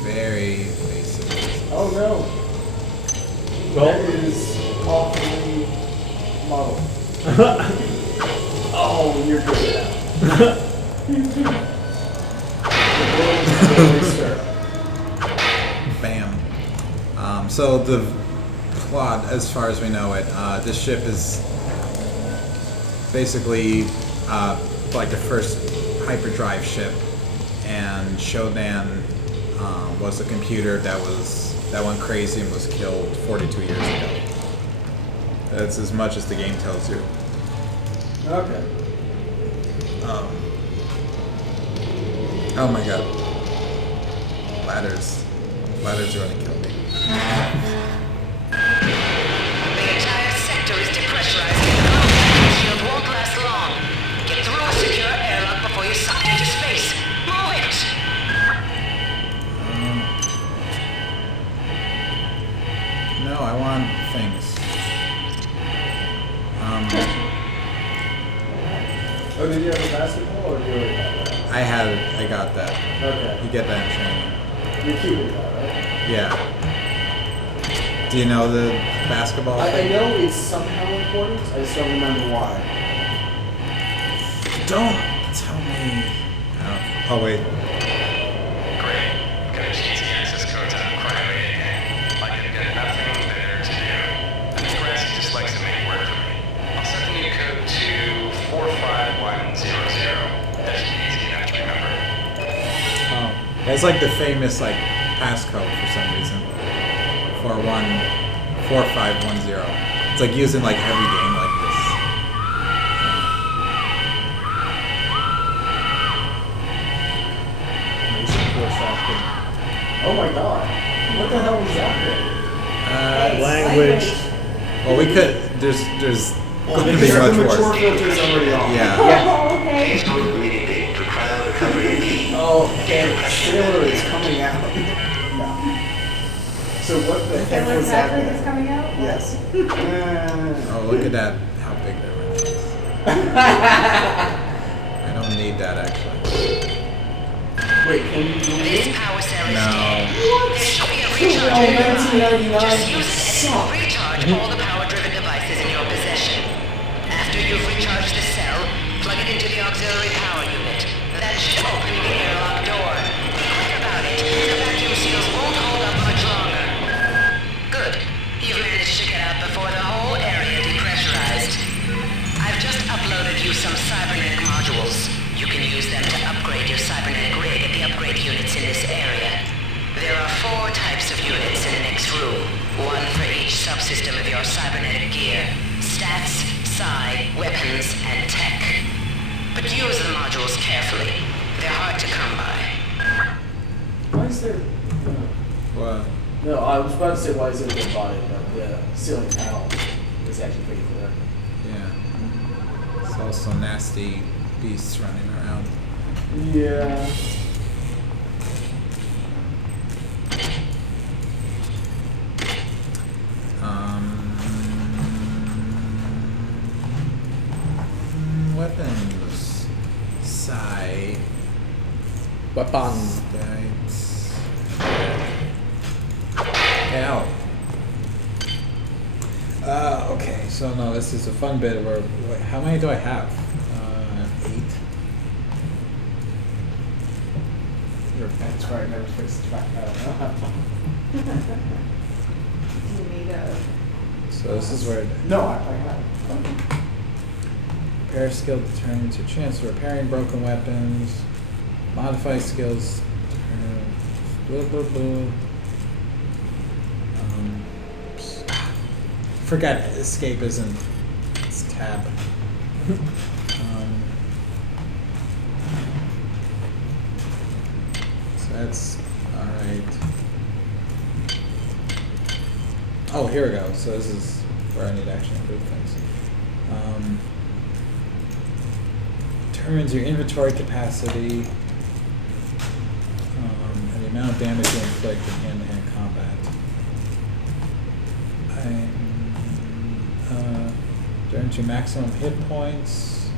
Very basic. Oh no. That is awfully muddled. Oh, you're good at that. Bam. So the plot, as far as we know it, this ship is basically like the first hyperdrive ship, and Shodan was a computer that went crazy and was killed 42 years ago. That's as much as the game tells you. Okay. Oh my god. Ladders are gonna kill me. The entire sector is depressurized. The shield won't last long. Get through a secure airlock before you're sucked into space. Move it! No, I want things. Oh, did you have a basketball or did you already have that? I got that. Okay. You get that in training. You're keeping that, right? Yeah. Do you know the basketball I thing? know it's somehow important, I just don't remember why. Don't tell me. Oh wait. Great. Got easy access codes on Cryo 8. Like I've got nothing better to do. The grass just likes to make work for me. I'll set the new code to 45100. That should be easy enough to remember. Oh, it's like the famous like passcode for some reason. 4510. It's like used in like every game like this. Oh my god. What the hell was that? Language. Well, we could. There's going to be The much mature worse. filter's already on. Yeah. Oh, okay. Oh, and Sailor is coming out. No. So what the heck Sailor was that? Patrick is coming out? Yes. Oh, look at that! How big that wrench is. I don't need that actually. Wait, can you do This it? power cell is No. dead. There should be a recharge Oh, nearby. 1999 Just use it and it sucked. will recharge all the power-driven devices in your possession. After you've recharged the cell, plug it into the auxiliary power unit. That should open the airlock door. Be quick about it. The vacuum seals won't hold up much longer. Good. You've managed to get out before the whole area depressurized. I've just uploaded you some cybernetic modules. You can use them to upgrade your cybernetic rig at the upgrade units in this area. There are 4 types of units in the next room. One for each subsystem of your cybernetic gear. Stats, psi, weapons, and tech. But use the modules carefully. They're hard to come by. Why is there... What? No, I was about to say why is there a good body, but the ceiling panel is actually pretty clear. Yeah. It's also nasty beasts running around. Yeah. Weapons. Psi. Weapons. Guides. Ow. Okay, so no, this is a fun bit where, wait, how many do I have? 8. That's right, I never fixed the track. I don't know. You need a... So this is where No, I have. repair skill determines your chance of repairing broken weapons. Modify skills. Blah, blah, blah. Forgot escape isn't. It's tab. So that's alright. Oh, here we go. So this is where I need to actually improve things. Determines your inventory capacity and the amount of damage you inflict in hand-to-hand combat. Turn to maximum hit points.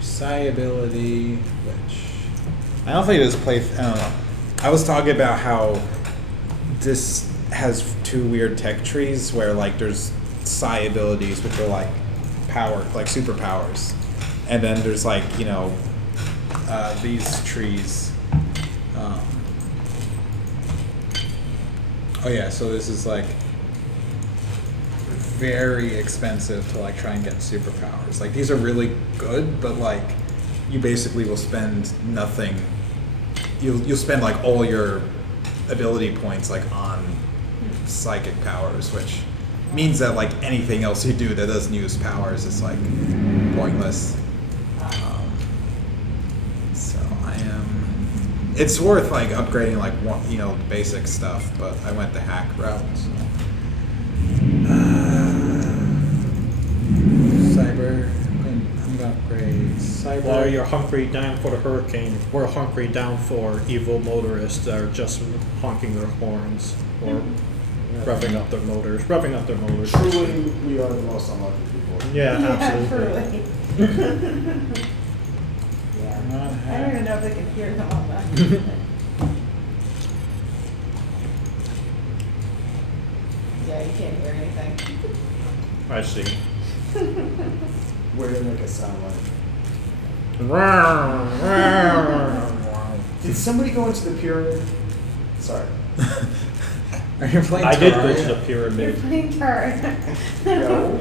Psi ability, which I don't think it is play. I don't know. I was talking about how this has 2 weird tech trees where like there's psi abilities which are like power, like superpowers, and then there's like, you know, these trees. Oh yeah, so this is like very expensive to like try and get superpowers. Like these are really good, but like you basically will spend nothing. You'll spend like all your ability points like on psychic powers, which means that like anything else you do that doesn't use powers is like pointless. So I am. It's worth like upgrading like one, the basic stuff, but I went the hack route. So. Cyber. I'm gonna upgrade cyber. While you're hunkering down for the hurricane, we're hunkering down for evil motorists that are just honking their horns or revving up their motors. Truly, we are the most unlucky people. Yeah, absolutely. Yeah. I don't even know if they can hear them on that. Yeah, you can't hear anything. I see. Where did it make it sound like? Did somebody go into the pyramid? Sorry. Are you playing? I did go to Terraria? the You're pyramid. playing Terraria. No.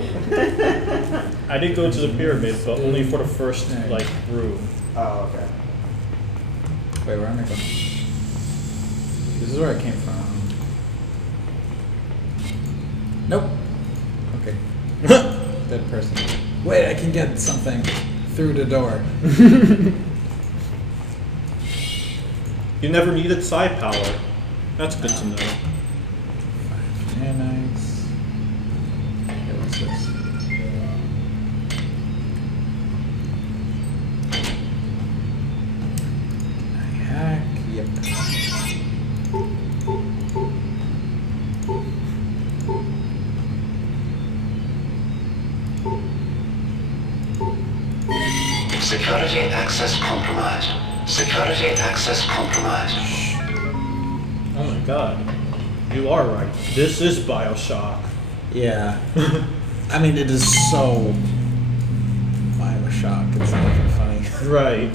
I did go to the pyramid, but only for the first like room. Oh, okay. Wait, where am I going? This is where I came from. Nope. Okay. Dead person. Wait, I can get something through the door. You never needed side power. That's good to know. 5 nanites. Okay, what's this? Can I hack? Yep. Security access compromised. Security access compromised. Oh my god. You are right. This is Bioshock. Yeah. I mean, it is so Bioshock. It's not even funny. Right.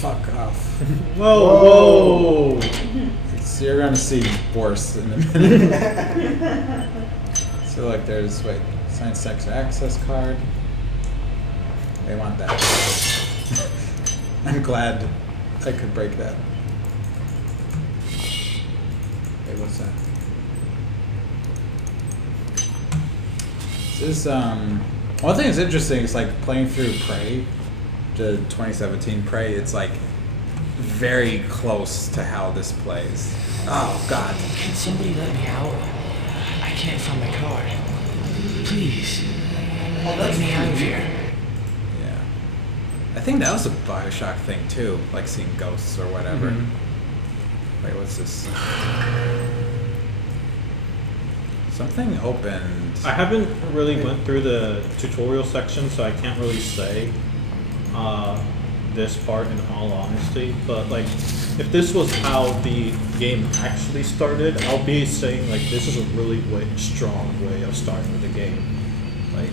Fuck off. Whoa! So you're gonna see worse in a minute. So like there's, wait, science sector access card. They want that. I'm glad I could break that. Wait, what's that? This one thing that's interesting is like playing through Prey, the 2017 Prey, it's like very close to how this plays. Oh god. Can somebody let me out? I can't find my card. Please. Let me out of here. Yeah. I think that was a Bioshock thing too, like seeing ghosts or whatever. Mm-hmm. Wait, what's this? Something opened. I haven't really went through the tutorial section, so I can't really say this part in all honesty. But like, if this was how the game actually started, I'll be saying like this is a really strong way of starting with the game. Like,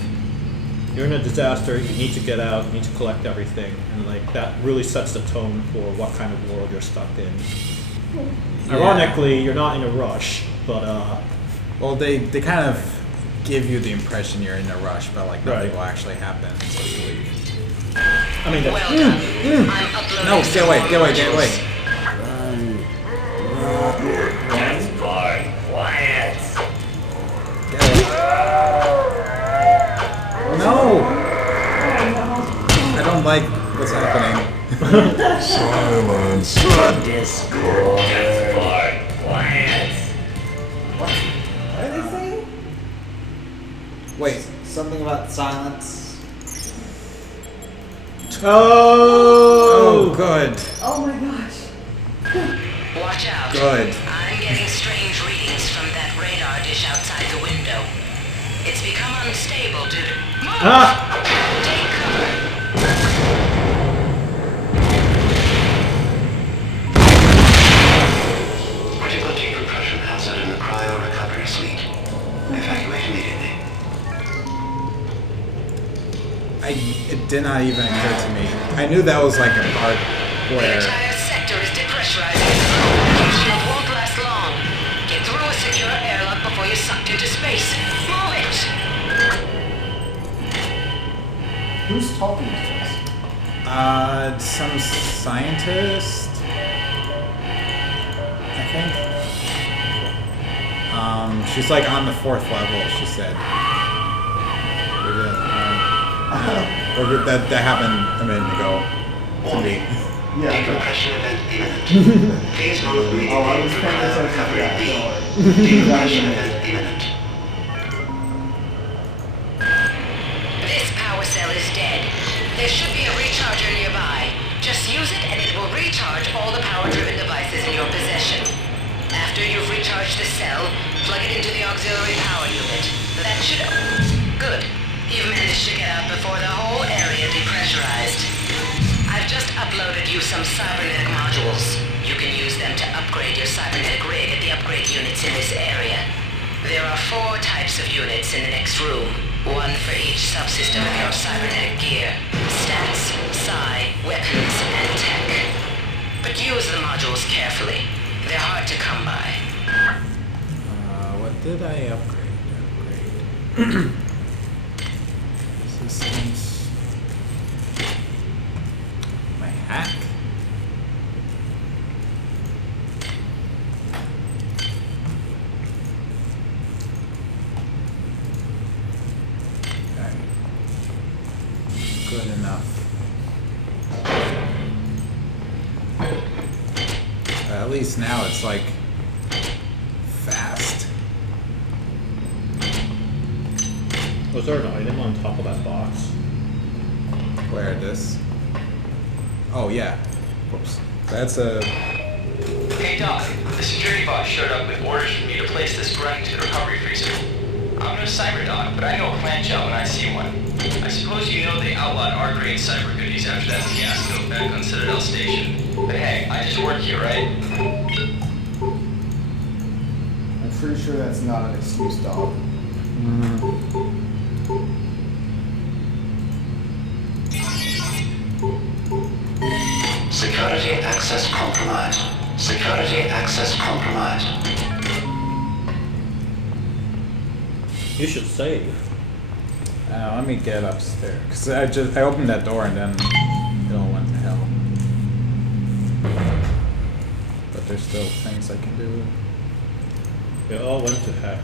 you're in a disaster, you need to get out, you need to collect everything, and like that really sets the tone for what kind of world you're stuck in. Yeah. Ironically, you're not in a rush, but well, they kind of give you the impression you're in a rush, but like nothing Right. will actually happen until you leave. I mean, Well done. I'm uploading No, get away, some get away, more get away. That's fine. Quiet. Get away. No! I don't like what's happening. Silence. Discord. That's fine. Quiet. What are they saying? Wait. Something about silence. Oh, good. Oh my gosh. Watch out. Good. I'm getting strange readings from that radar dish outside the window. It's become unstable due to... Move! Take cover. Critical decompression hazard in the cryo recovery suite. Evacuate immediately. It did not even occur to me. I knew that was like a part The where. entire sector is depressurizing. Your shield won't last long. Get through a secure airlock before you're sucked into space. Move it! Who's talking to us? Some scientist, I think. She's like on the 4th level, she said. That happened a minute ago to me. Decompression event imminent. Please move immediately to cloud recovery B. Decompression event imminent. This power cell is dead. There should be a recharger nearby. Just use it and it will recharge all the power-driven devices in your possession. After you've recharged the cell, plug it into the auxiliary power unit. That should... Good. You've managed to get out before the whole area depressurized. I've just uploaded you some cybernetic modules. You can use them to upgrade your cybernetic rig at the upgrade units in this area. There are 4 types of units in the next room. 1 for each subsystem of your cybernetic gear. Stats, psi, weapons, and tech. But use the modules carefully. They're hard to come by. What did I upgrade? Systems. My hack? Okay. Good enough. At least now it's like fast. Was there an item on top of that box? Where this? Oh yeah. Whoops. That's a. Hey Doc, the security box showed up with orders for me to place this grunt into the recovery freezer. I'm no cyber doc, but I know a clamshell when I see one. I suppose you know they outlawed R-grade cyber goodies after that fiasco back on Citadel Station. But hey, I just work here, right? I'm pretty sure that's not an excuse, dog. Security access compromised. Security access compromised. You should save. Let me get upstairs. Cause I opened that door and then it all went to hell. But there's still things I can do. It all went to heck.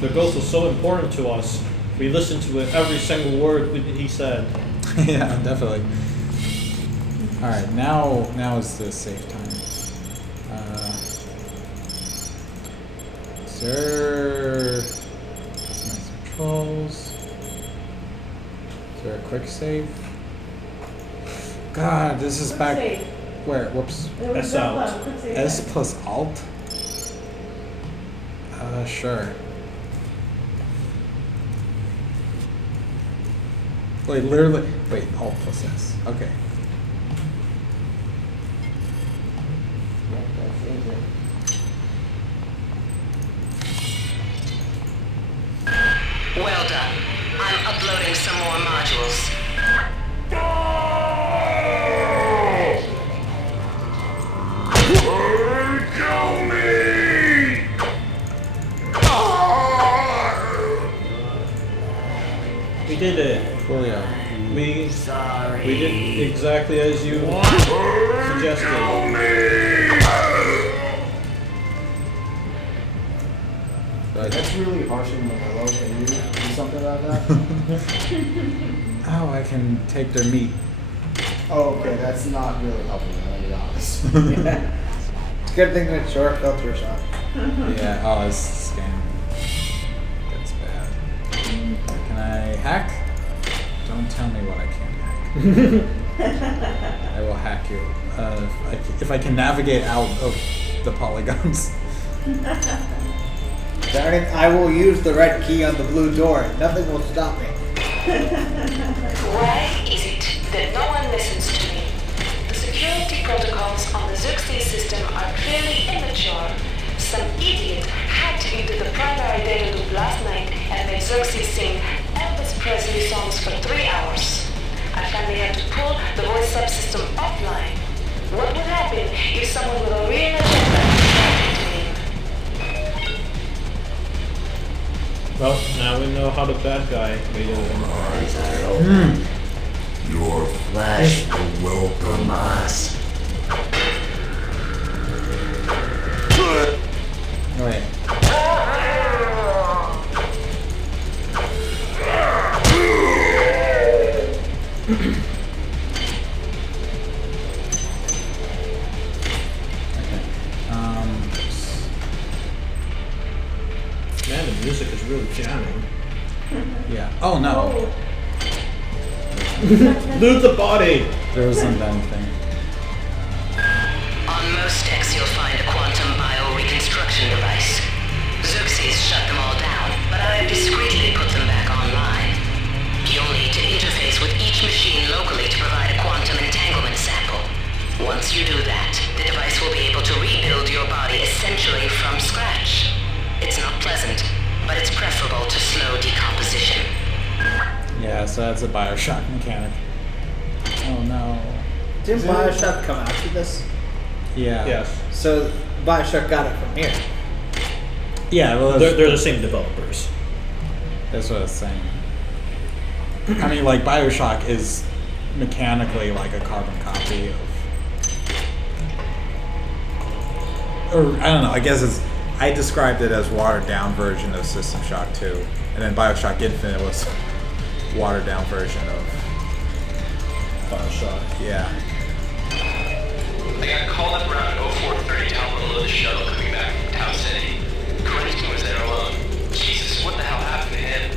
The ghost was so important to us. We listened to it, every single word he said. Yeah, definitely. All right, now is the safe time. Sir, customize controls. Is there a quick save? God, this is back. Save. Where? Whoops. S out. S plus Alt. Sure. Wait, literally. Wait, Alt plus S. Okay. Well done. I'm uploading some more modules. Kill me! We did it. Julio. We did exactly as you suggested. That's really harsh and mellow. Can you do something about that? Oh, I can take their meat. Oh, okay. That's not really helping, I'll be honest. It's a good thing that short filter shot. Yeah, oh, this scan. That's bad. Can I hack? Don't tell me what I can't hack. I will hack you. If I can navigate out of the polygons. Darn it, I will use the red key on the blue door. Nothing will stop me. Why is it that no one listens to me? The security protocols on the Xerxes system are clearly immature. Some idiot hacked into the primary data loop last night and made Xerxes sing Elvis Presley songs for 3 hours. I finally had to pull the voice subsystem offline. What would happen if someone with a real agenda hacked into me? Well, now we know how the bad guy made it. Your flesh will welcome us. Wait. Man, the music is really jamming. Yeah. Oh no. Loot the body! There wasn't anything. On most decks, you'll find a quantum bio-reconstruction device. Xerxes shut them all down, but I've discreetly put them back online. You'll need to interface with each machine locally to provide a quantum entanglement sample. Once you do that, the device will be able to rebuild your body essentially from scratch. It's not pleasant, but it's preferable to slow decomposition. Yeah, so that's a Bioshock mechanic. Oh no. Didn't Bioshock come after this? Yeah. Yes. So Bioshock got it from here. Yeah, well, They're the same developers. That's what I was saying. I mean, like, Bioshock is mechanically like a carbon copy of... Or, I don't know, I guess it's... I described it as watered-down version of System Shock 2. And then Bioshock Infinite was watered-down version of... Bioshock. Yeah. I got called up around 04:30 to help unload the shuttle coming back from Tau City. Cranston was there alone. Jesus, what the hell happened to him?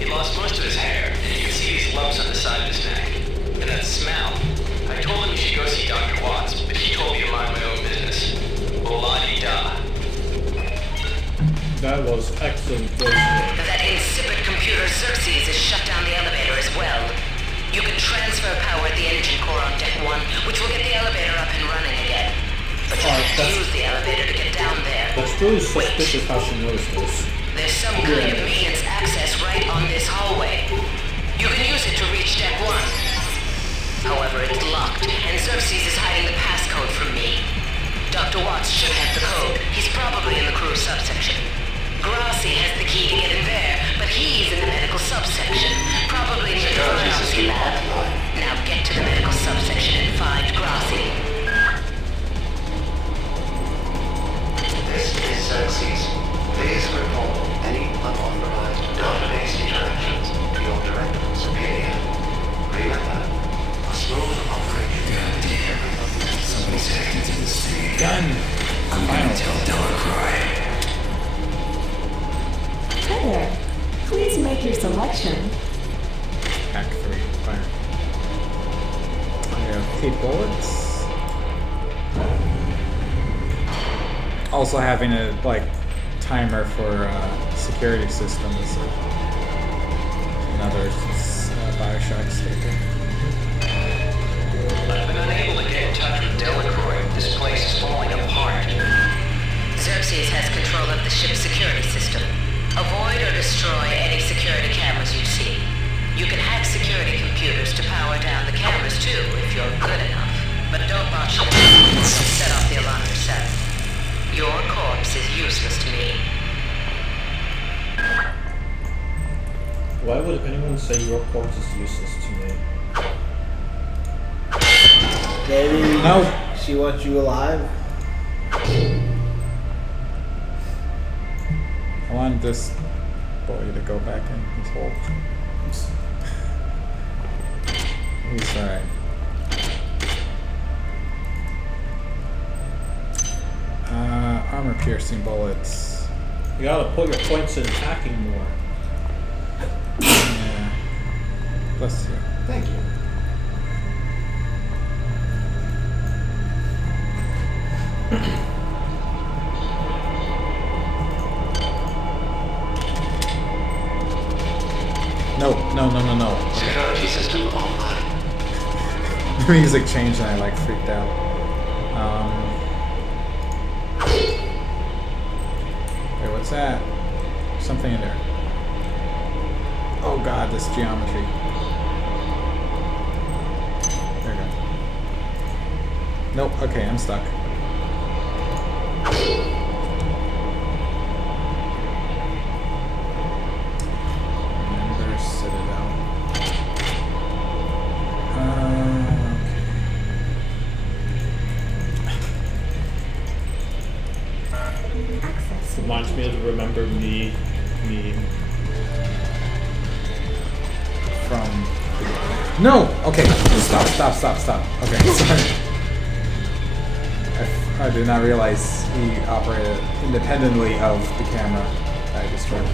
He lost most of his hair, and you can see these lumps on the side of his neck. And that smell. I told him he should go see Dr. Watts, but he told me to mind my own business. La-di-da. That was excellent voice. That insipid computer Xerxes has shut down the elevator as well. You can transfer power at the engine core on deck 1, which will get the elevator up and running again. But you can't use the elevator to get down there. That's really suspicious how she knows this. There's some kind of maintenance access right on this hallway. You can use it to reach deck 1. However, it's locked, and Xerxes is hiding the passcode from me. Dr. Watts should have the code. He's probably in the crew subsection. Grassi has the key to get in there, but he's in the medical subsection. Probably near the biopsy lab. Now get to the medical subsection and find Grassi. This is Xerxes. Please report any unauthorized database interactions to your direct superior. Remember, a smooth operation. Somebody's hacked into this thing. Done. I'm gonna tell Delacroix. Hi there. Please make your selection. Pack 3. Fire. I have 8 bullets. Also having a, like, timer for security system is another Bioshock staple. I've been unable to get in touch with Delacroix. This place is falling apart. Xerxes has control of the ship's security system. Avoid or destroy any security cameras you see. You can hack security computers to power down the cameras too, if you're good enough. But don't botch the you'll set off the alarm yourself. Your corpse is useless to me. Why would anyone say your corpse is useless to me? Maybe No. she wants you alive. I want this boy to go back in his hole. He's alright. Armor piercing bullets. You gotta put your points in hacking more. Yeah. Bless you. Thank you. No. Security system online. The music changed and I like freaked out. Wait, what's that? Something in there. Oh god, this geometry. There we go. Nope, okay, I'm stuck. Remember Citadel. Reminds me of the Remember Me meme. From... No! Okay, stop. Okay, sorry. I did not realize he operated independently of the camera I destroyed.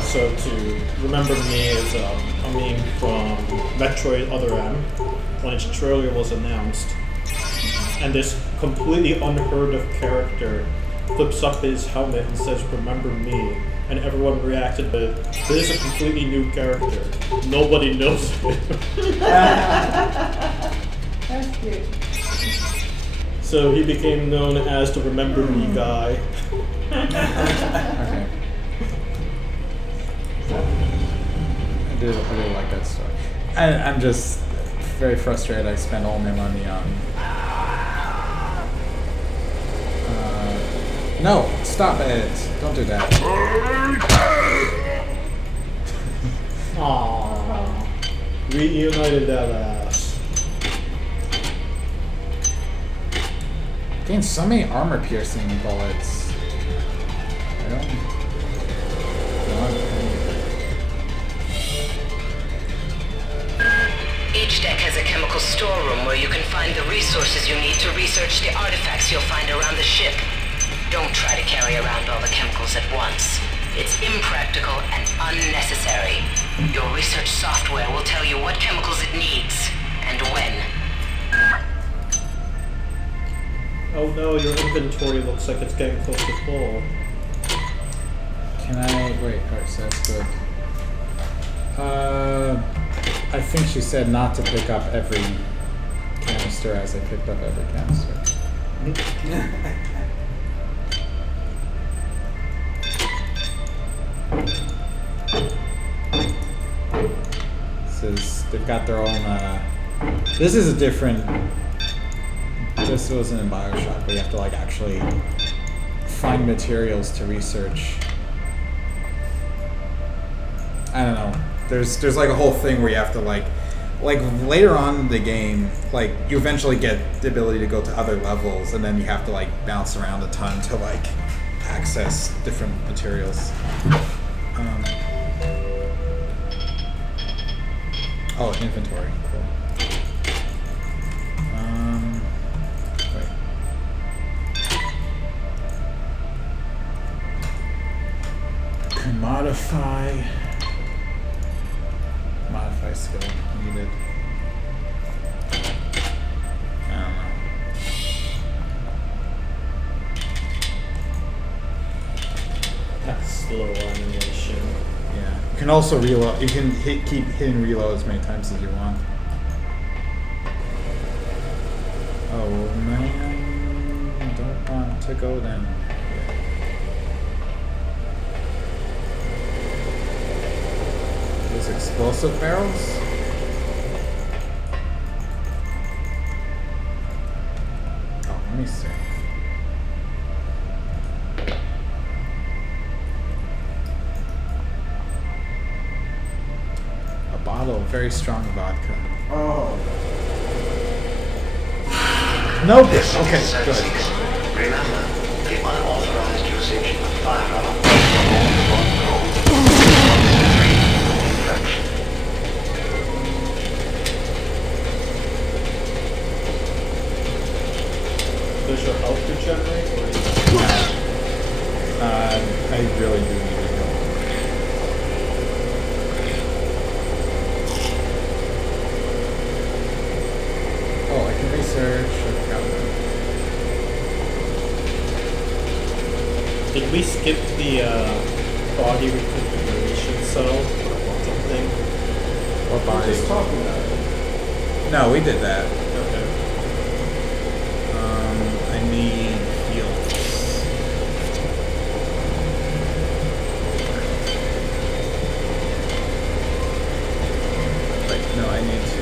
So to Remember Me is a meme from Metroid Other M when its trailer was announced. And this completely unheard of character flips up his helmet and says, "Remember me," and everyone reacted with, "This is a completely new character. Nobody knows it." That's cute. So he became known as the Remember Me guy. Okay. I do like that story. I'm just very frustrated. I spent all my money on. No, stop it! Don't do that. Aww. Reunited that ass. Gained so many armor piercing bullets. I don't. Each deck has a chemical storeroom where you can find the resources you need to research the artifacts you'll find around the ship. Don't try to carry around all the chemicals at once. It's impractical and unnecessary. Your research software will tell you what chemicals it needs and when. Oh no, your inventory looks like it's getting close to full. Can I wait? Alright, so that's good. I think she said not to pick up every canister as I picked up every canister. They've got their own. This is a different. This wasn't in BioShock, but you have to like actually find materials to research. I don't know. There's like a whole thing where you have to like later on in the game, like you eventually get the ability to go to other levels, and then you have to like bounce around a ton to like access different materials. Oh, inventory. Cool. Wait. Modify skill needed. I don't know. That's slow animation. Yeah. You can also reload. You can keep hitting reload as many times as you want. Oh man, I don't want to go then. Those explosive barrels? Oh, let me see. A bottle of very strong vodka. Oh. Nope. This Okay, is good. Remember, the unauthorized usage of firearms Does your health regenerate, or is I really do need to go. Oh, I can research. I forgot that. Did we skip the body reconfiguration cell thing? What body? Just talking about it. No, we did that. Okay. I need heals. Wait, no, I need to.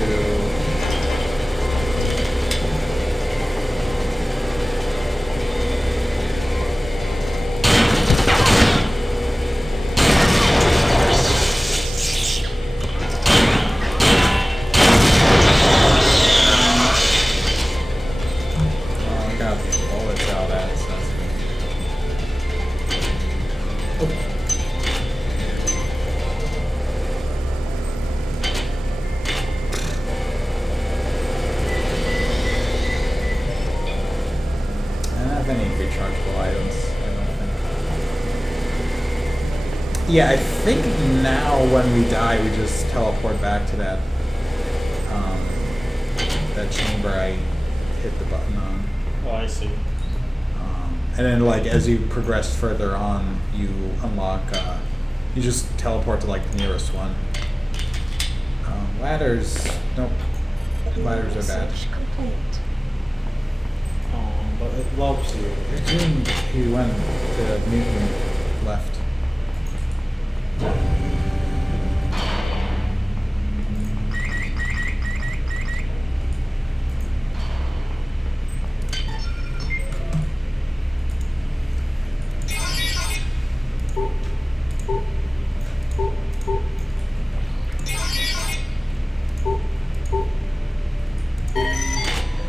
Yeah, I think now when we die, we just teleport back to that that chamber I hit the button on. Oh, I see. And then, like, as you progress further on, you unlock. You just teleport to like the nearest one. Ladders, nope. Ladders are bad. But it loves you. He went. The mutant left.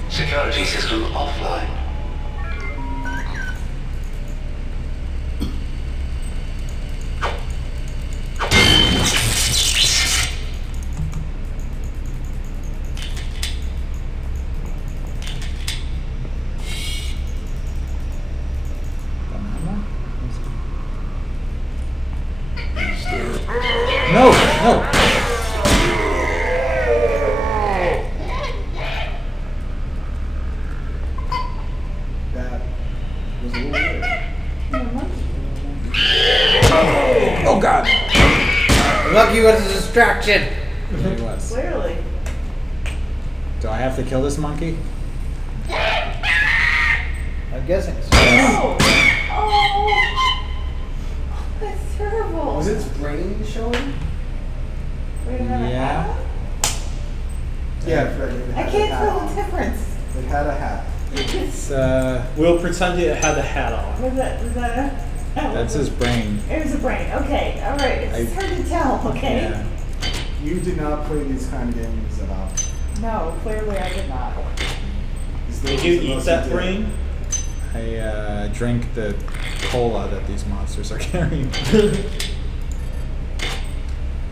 Security system offline. No, no. That was a little weird. Oh God. Lucky was a distraction. It was. Clearly. Do I have to kill this monkey? I'm guessing so. Oh! Oh! That's terrible. Was its brain showing? Wait a minute. Yeah. Yeah, Fred. It I had a can't hat tell on. the difference. It had a hat. It's We'll pretend it had a hat on. Was that a... that's his brain. It was a brain. Okay, all right. It's hard to tell, okay? Yeah. You did not play these kind of games at all. No, clearly I did not. Did you eat that brain? I drank the cola that these monsters are carrying.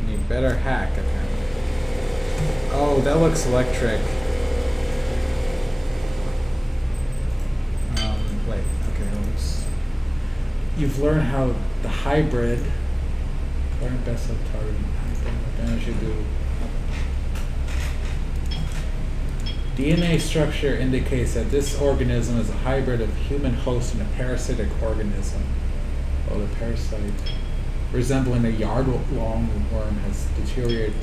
You better hack, apparently. Oh, that looks electric. Wait, okay, let's... You've learned how the hybrid... Learn best of target. What damage you do. DNA structure indicates that this organism is a hybrid of human host and a parasitic organism. Oh, the parasite, resembling a yard-long worm, has deteriorated.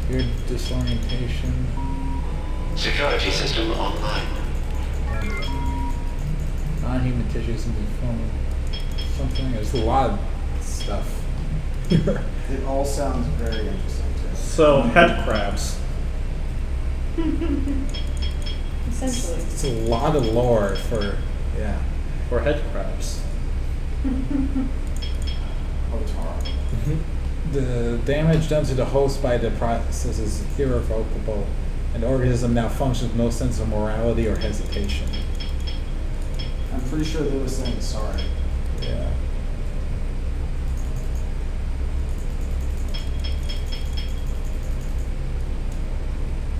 Severe disorientation. Security system online. Non-human tissues in the form of something. There's a lot of stuff. It all sounds very interesting too. So, head crabs. Essentially. It's a lot of lore for, yeah. For head crabs. Otar. The damage done to the host by the process is irrevocable. An organism now functions with no sense of morality or hesitation. I'm pretty sure they were saying sorry. Yeah.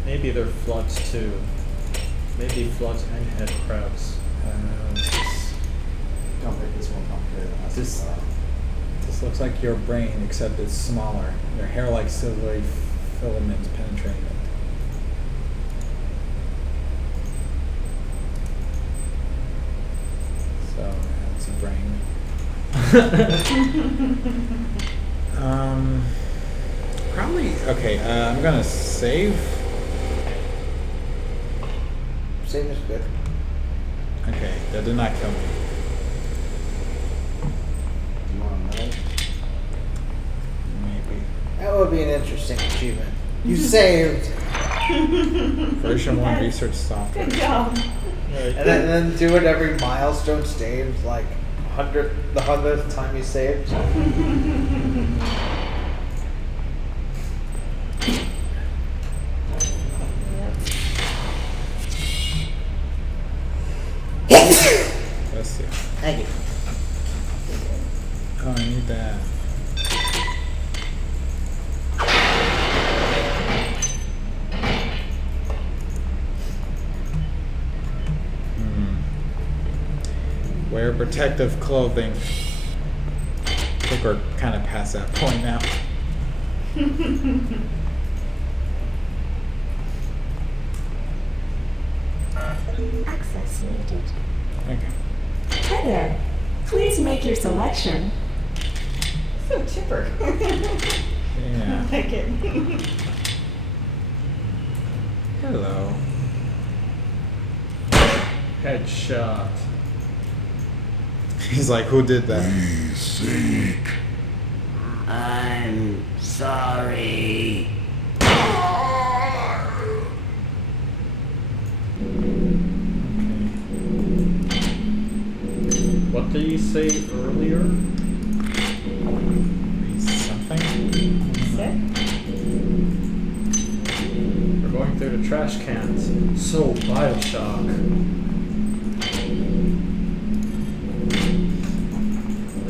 Maybe they're floods too. Maybe floods and head crabs. Don't make this more complicated than This looks like your brain, except it's smaller. Your hair-like silvery filaments penetrating it. So, Probably. Okay. I'm gonna save. Save is good. Okay, that did not kill me. Do you want to know? Maybe. That would be an interesting achievement. You saved. Version 1 research software. Good job. And then do it every milestone saved, like the 100th time you saved. Let's see. Thank you. Oh, I need that. Wear protective clothing. I think we're kind of past that point now. Access needed. Okay. Hi there. Please make your selection. So chipper. Yeah. I like it. Hello. Headshot. He's like, who did that? I'm sorry. What did you say earlier? Something? Sick? We're going through the trash cans. So Bioshock.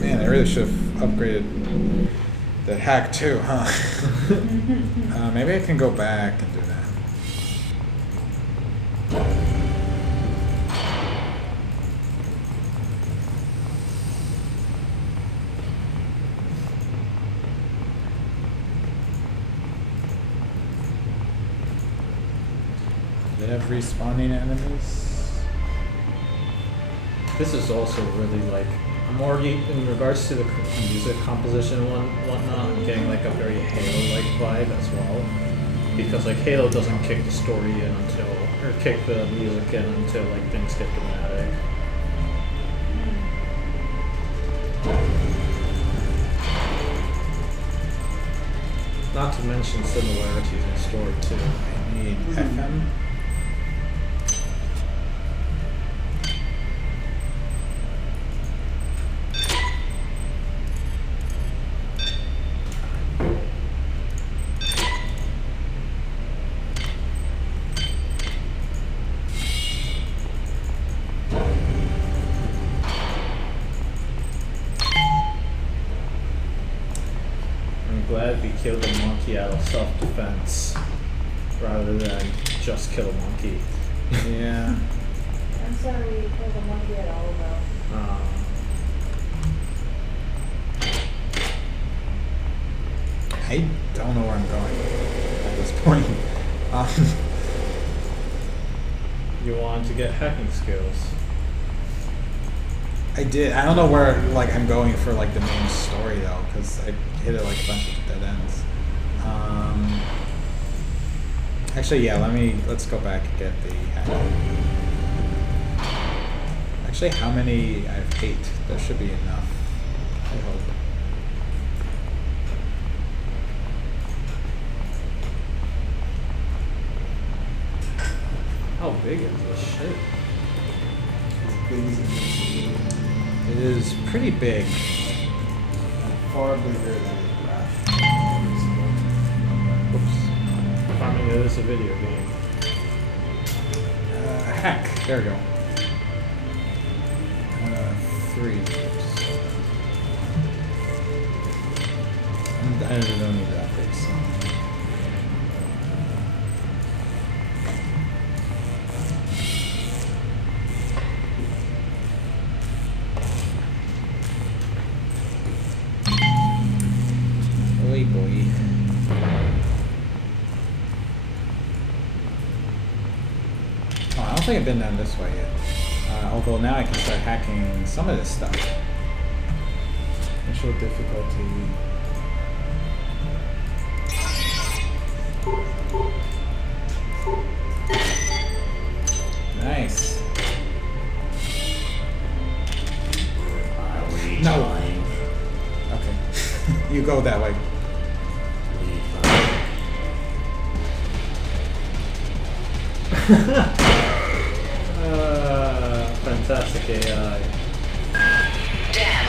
Man, I really should have upgraded the hack too, huh? Maybe I can go back and do that. Do they have respawning enemies? This is also really like, I'm already, in regards to the music composition and whatnot, I'm getting like a very Halo-like vibe as well. Because like Halo doesn't kick the story in until, or kick the music in until like things get dramatic. Not to mention similarities in story too. I need FM. I'm glad we killed a monkey out of self-defense rather than just kill a monkey. Yeah. I'm sorry you killed a monkey at all, though. I don't know where I'm going at this point. You want to get hacking skills. I did. I don't know where like I'm going for like the main story though, because I hit it like a bunch of dead ends. Actually, yeah. Let's go back and get the hack. Actually, how many? I have 8. That should be enough. I hope. How big is this shit? It is pretty big. Far bigger than a graph. Whoops. I mean, it is a video game. Hack. There we go. 3. I don't need that fix. Boy, boy. Oh, I don't think I've been down this way yet. Although now I can start hacking some of this stuff. Initial difficulty. Nice. No. Okay. You go that way. Fantastic AI. Damn.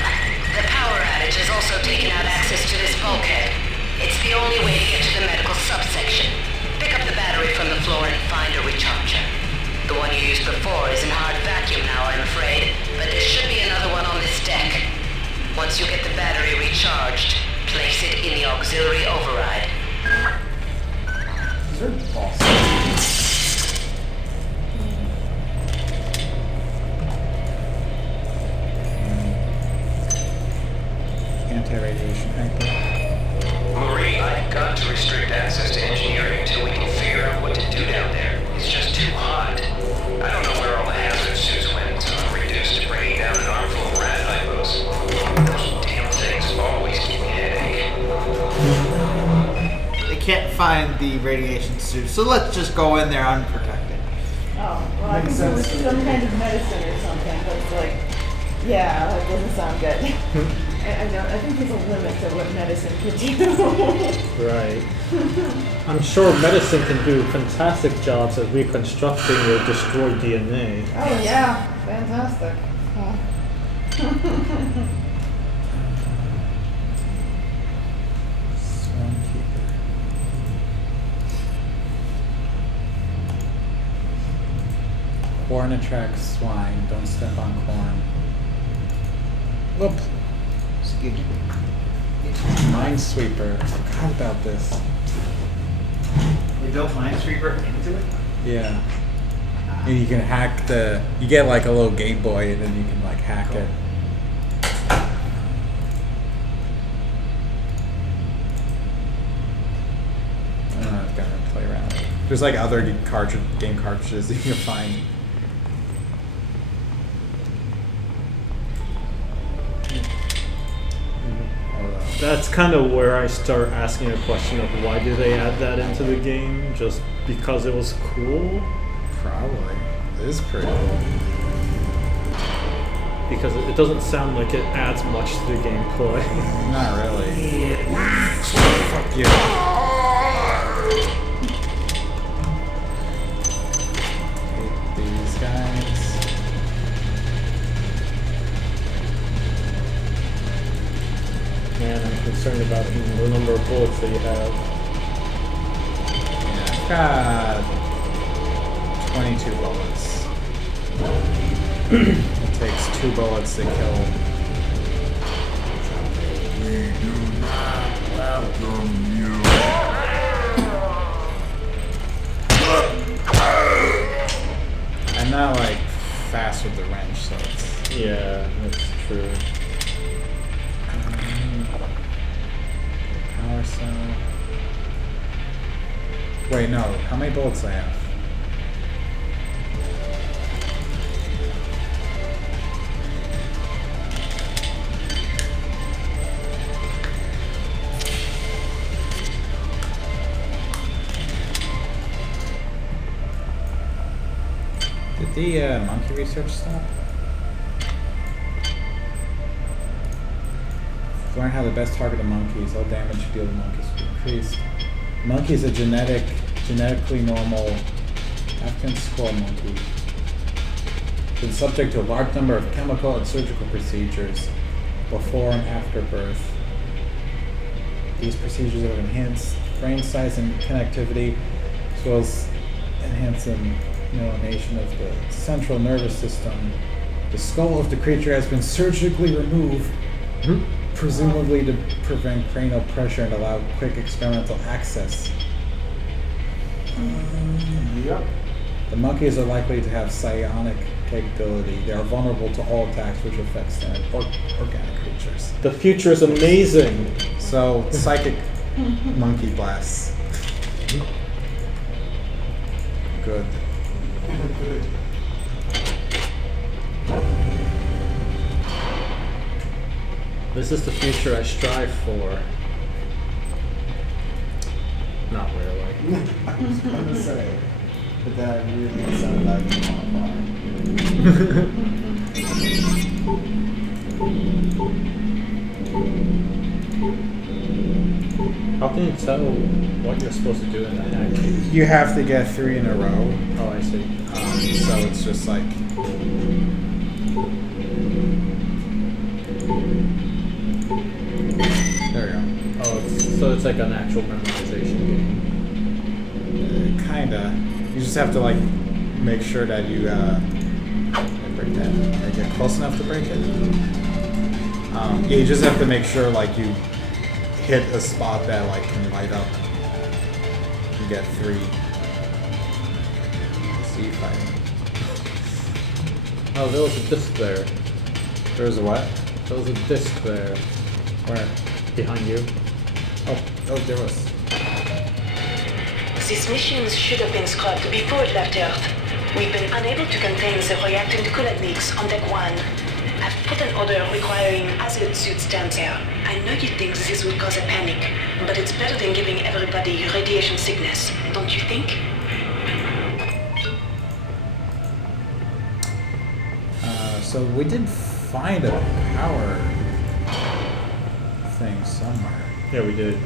The power outage has also taken out access to this bulkhead. It's the only way to get to the medical subsection. Pick up the battery from the floor and find a recharger. The one you used before is in hard vacuum now, I'm afraid, but there should be another one on this deck. Once you get the battery recharged, place it in the auxiliary override. These are boss. Anti-radiation anchor. Marie, I've got to restrict access to engineering until we can figure out what to do down there. It's just too hot. I don't know where all the hazard suits went, so I'm reduced to bringing down an armful of rat hypos. Those damn things always give me a headache. They can't find the radiation suit, so let's just go in there unprotected. Oh, well, I think it was some kind of medicine or something, but it's like, yeah, that doesn't sound good. I think there's a limit to what medicine could do. Right. I'm sure medicine can do fantastic jobs at reconstructing your destroyed DNA. Oh yeah, fantastic. Huh. Swarmkeeper. Corn attracts swine. Don't step on corn. Whoop. Excuse me. Minesweeper. I forgot about this. They built Minesweeper into it? Yeah. And you can hack you get like a little Game Boy and then you can like hack it. I don't know, I've got to play around with it. There's like other game cartridges that you can find. That's kind of where I start asking a question of why did they add that into the game? Just because it was cool? Probably. It is pretty cool. Because it doesn't sound like it adds much to the gameplay. Not really. Fuck you. Take these guys. Man, I'm concerned about the number of bullets that you have. Yeah, I've got 22 bullets. It takes 2 bullets to kill. We do not welcome you. I'm not like fast with the wrench, so it's... Yeah, that's true. Power cell. Wait, no. How many bullets do I have? Did the monkey research stop? Learn how to best target the monkeys. All damage dealt to monkeys will be increased. Monkey is a genetically normal African squirrel monkey. Been subject to a large number of chemical and surgical procedures before and after birth. These procedures have enhanced brain size and connectivity, as well as enhancing myelination of the central nervous system. The skull of the creature has been surgically removed, presumably to prevent cranial pressure and allow quick experimental access. Yep. The monkeys are likely to have psionic capability. They are vulnerable to all attacks which affect standard organic creatures. The future is amazing! So, psychic monkey blasts. Good. This is the future I strive for. Not really. I was gonna say, but that really sounded like a How can you tell what you're supposed to do in the hack? You have to get 3 in a row. Oh, I see. So it's just like... There we go. Oh, so it's like an actual memorization game. Kinda. You just have to like make sure that you break that. Or get close enough to break it. Yeah, you just have to make sure like you hit a spot that like can light up. You get 3. See if I... Oh, there was a disc there. There's a what? There was a disc there. Where? Behind you. Oh, there was. These machines should have been scrubbed before it left Earth. We've been unable to contain the reactant coolant leaks on deck 1. I've put an order requiring hazard suits down there. I know you think this will cause a panic, but it's better than giving everybody radiation sickness, don't you think? So we did find a power thing somewhere. Yeah, we did.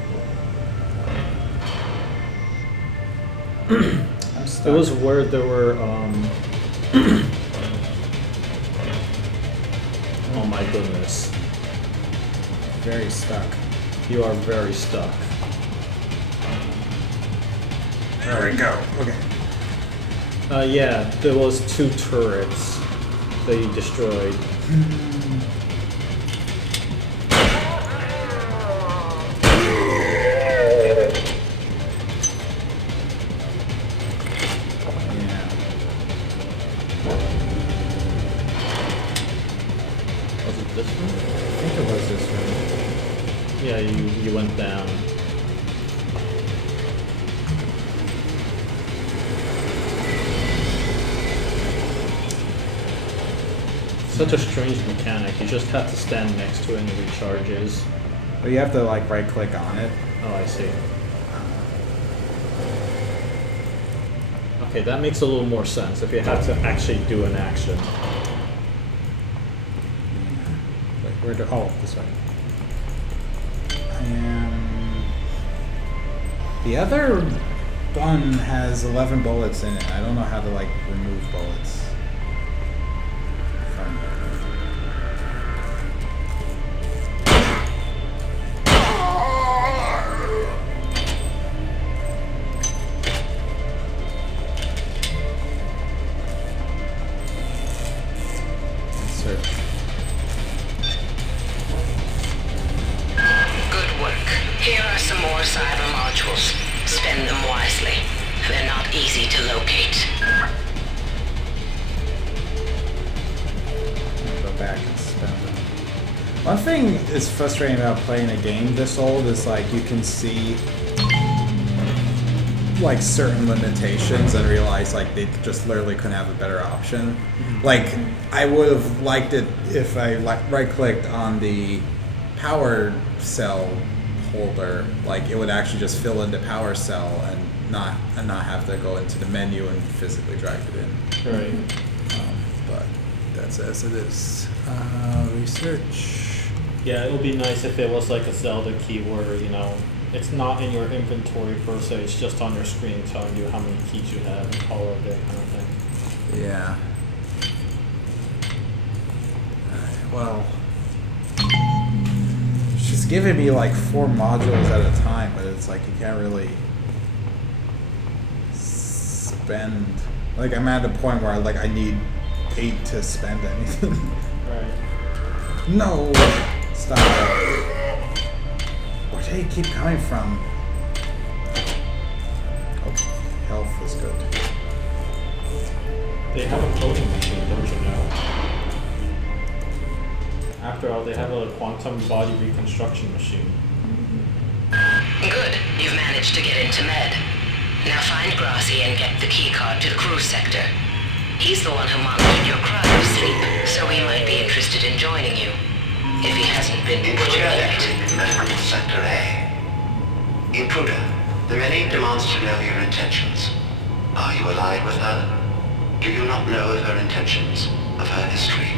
I'm stuck. It was where there were, oh my goodness. Very stuck. You are very stuck. There we go. Okay. Yeah, there was 2 turrets that you destroyed. Was it this one? I think it was this one. Yeah, you went down. Such a strange mechanic. You just have to stand next to it and it recharges. But you have to like right click on it. Oh, I see. Okay, that makes a little more sense if you have to actually do an action. Wait, where do? Oh, this way. And the other gun has 11 bullets in it. I don't know how to like remove bullets. Good work. Here are some more cyber modules. Spend them wisely. They're not easy to locate. Go back and spend them. One thing is frustrating about playing a game this old is like you can see like certain limitations and realize like they just literally couldn't have a better option. Like I would have liked it if I right clicked on the power cell holder, like it would actually just fill into power cell and not have to go into the menu and physically drag it in. Right. But that's as it is. Research. Yeah, it would be nice if it was like a Zelda key where, you know, it's not in your inventory per se, it's just on your screen telling you how many keys you have and all of that kind of thing. Yeah. Alright, well. She's giving me like 4 modules at a time, but it's like you can't really spend. Like I'm at a point where I need 8 to spend anything. Right. No! Stop. Where do you keep coming from? Oh, health is good. They have a coding machine, don't you know? After all, they have a quantum body reconstruction machine. Good. You've managed to get into Med. Now find Grassi and get the keycard to the crew sector. He's the one who monitored your cryo sleep, so he might be interested in joining you. if he hasn't been butchered Intruder yet. entering medical sector A. Intruder, the many demands to know your intentions. Are you allied with her? Do you not know of her intentions, of her history?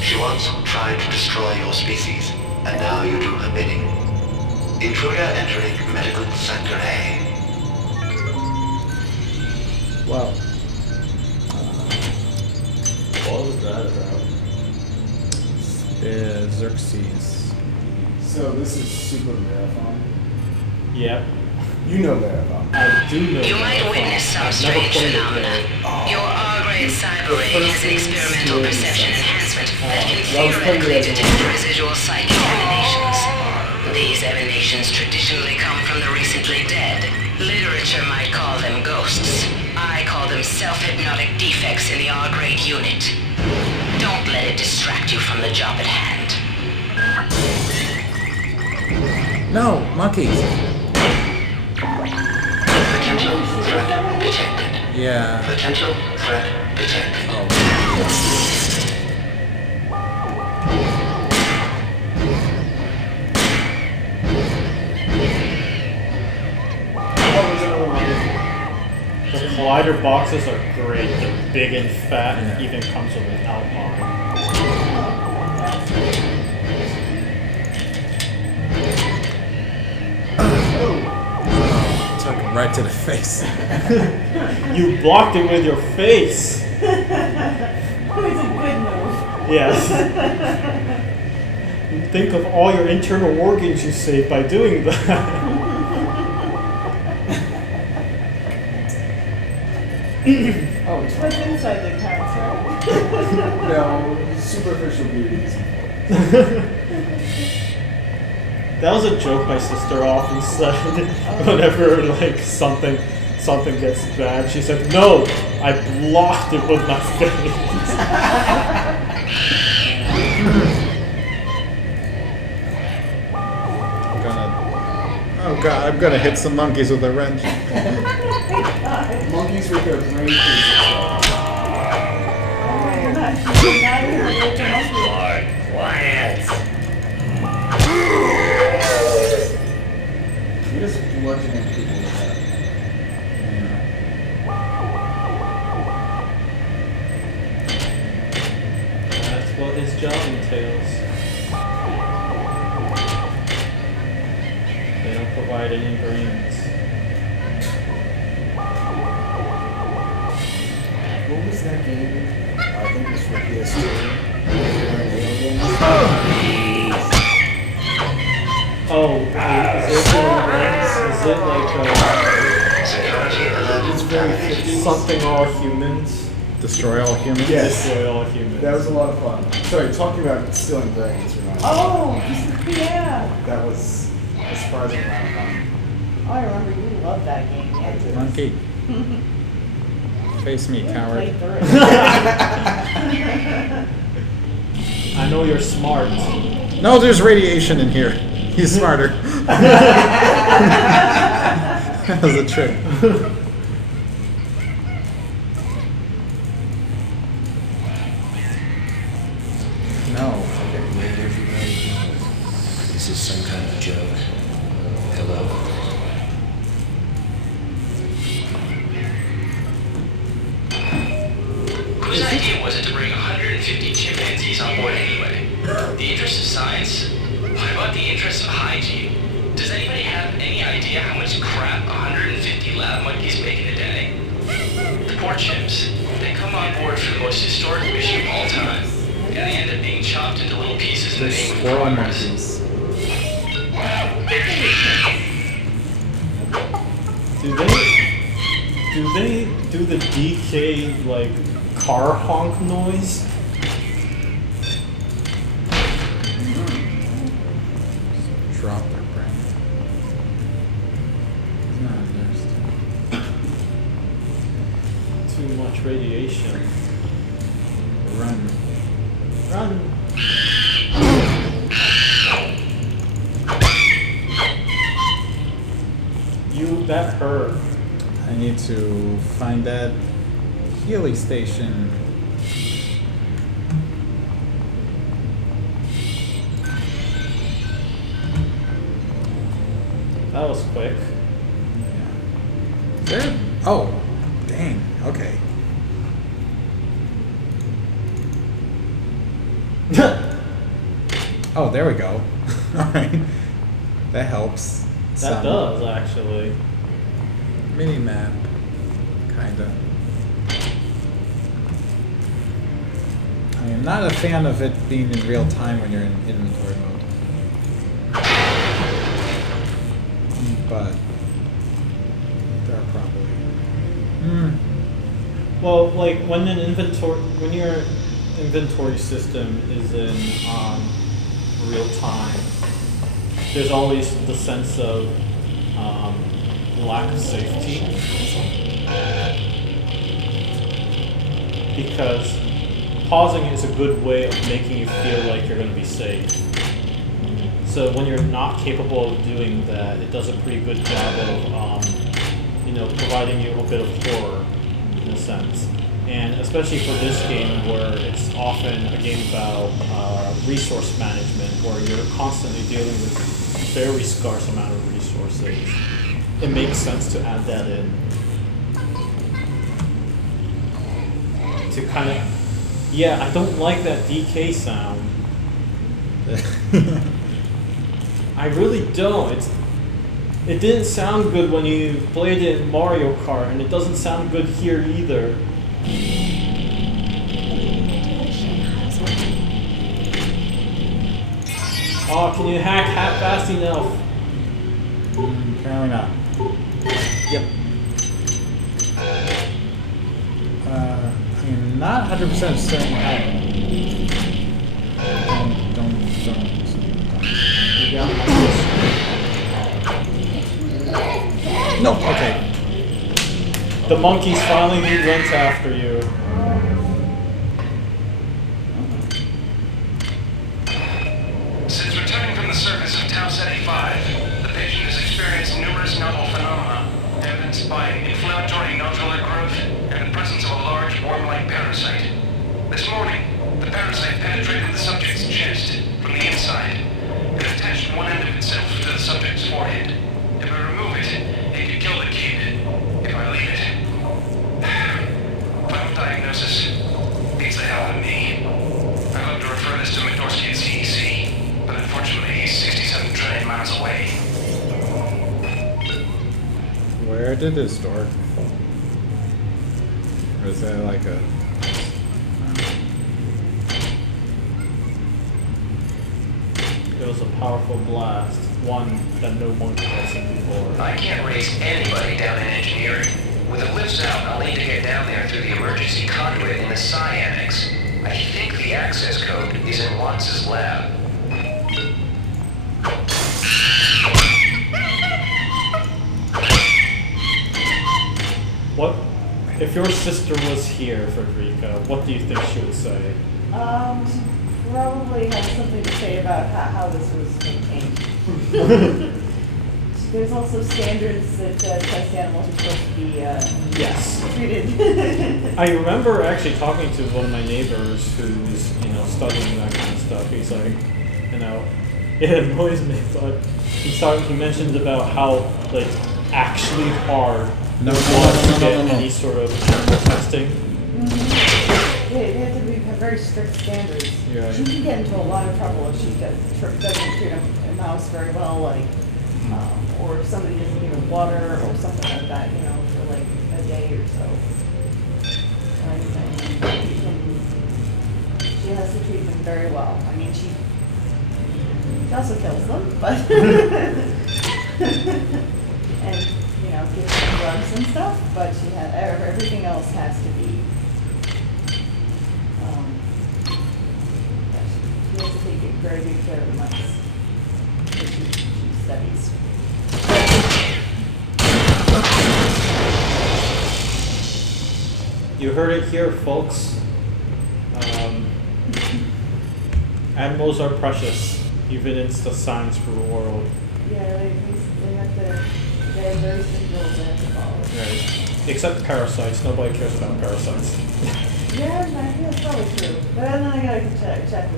She once tried to destroy your species, and now you do her bidding. Intruder entering medical sector A. Wow. What was that about? Xerxes. So this is Super Marathon. Yep. You know Marathon. I do know. You might witness some strange phenomena. Your R-grade cyber ray has an experimental perception enhancement that can theoretically detect residual psychic emanations. These emanations traditionally come from the recently dead. Literature might call them ghosts. I call them self-hypnotic defects in the R-grade unit. Don't let it distract you from the job at hand. No, monkeys. Potential threat detected. Yeah. Potential threat detected. The collider boxes are great. They're big and fat, and even comes with an outline. Took him right to the face. You blocked it with your face. It was a good move. Yes. Think of all your internal organs you save by doing that. Oh, it's What's inside the counts, right? No, superficial beauty is That was a joke my sister often said. Whenever like something gets bad, she said, "No, I blocked it with my face." Oh god, I'm gonna hit some monkeys with a wrench. monkeys with their brain pieces. Quiet. You're just bludgeoning people with that. That's what his job entails. They don't provide any brains. What was that game? I think it was for PS2. Oh, is it like It's very 50s. something all humans? Destroy all humans? Yes. Destroy all humans. That was a lot of fun. Sorry, talking about stealing brains reminds me. Oh, yeah. That was a surprising amount of fun. Oh, I remember you loved that game. Yeah. Monkey. Face me, coward. Played through it. I know you're smart. No, there's radiation in here. He's smarter. That was a trick. No. Wait, everybody. Is this some kind of joke? Hello? Whose idea was it to bring 150 chimpanzees on board anyway? The interest of science? What about the interest of hygiene? Does anybody have any idea how much crap 150 lab monkeys make in a day? The poor chimps. They come on board for the most historic mission of all time, and they end up being chopped into little pieces in the name of Squirrel progress. monkeys. Do they do the DK like car honk noise? Drop their brain. He's not a nurse. Too much radiation. Run. Run. That hurt. I need to find that Healy station. That was quick. There? Oh, dang. Okay. Oh, there we go. Alright. That helps. That does, actually. Mini map. Kinda. I am not a fan of it being in real time when you're in inventory mode. But there are probably. Well, like when your inventory system is in real time, there's always the sense of lack of safety, because pausing is a good way of making you feel like you're going to be safe. So when you're not capable of doing that, it does a pretty good job of providing you a bit of horror in a sense. And especially for this game, where it's often a game about resource management, where you're constantly dealing with very scarce amount of resources, it makes sense to add that in. To kind of, I don't like that DK sound. I really don't. It didn't sound good when you played it in Mario Kart, and it doesn't sound good here either. Oh, can you hack fast enough? Apparently not. Yep. I'm not 100% certain how. Don't. You got No, okay. The monkeys finally went after you. Since returning from the surface of Tau Ceti 5, the patient has experienced numerous novel phenomena, evidenced by inflammatory nodular growth and the presence of a large worm-like parasite. This morning, the parasite penetrated the subject's chest from the inside and attached one end of itself to the subject's forehead. If I remove it, it could kill the kid. If I leave it... Final diagnosis beats the hell out of me. I'd love to refer this to Mcdorsky at CEC, but unfortunately he's 67 trillion miles away. Where did it start? Or is that like a... It was a powerful blast, one that no monkey has seen before. I can't raise anybody down in engineering. With the lifts out, I'll need to get down there through the emergency conduit in the Psi Annex. I think the access code is in Watts' lab. What if your sister was here, Frederica? What do you think she would say? She probably has something to say about how this was maintained. There's also standards that test animals are supposed to be treated. I remember actually talking to one of my neighbors who's studying that kind of stuff. He's like, it annoys me, but he mentioned about how actually hard No, any sort of animal testing. They have to have very strict standards. Yeah. She can get into a lot of trouble if she doesn't treat a mouse very well, or if somebody doesn't give her water or something like that, for a day or so. She has to treat them very well. I mean, she also kills them, but and gives them drugs and stuff. But everything else has to be. She has to take very good care of the mice. She studies. You heard it here, folks. Animals are precious, even in the science world. Yeah, they have very strict rules they have to follow. Right. Except parasites. Nobody cares about parasites. Yeah, that's probably true. But then I gotta check.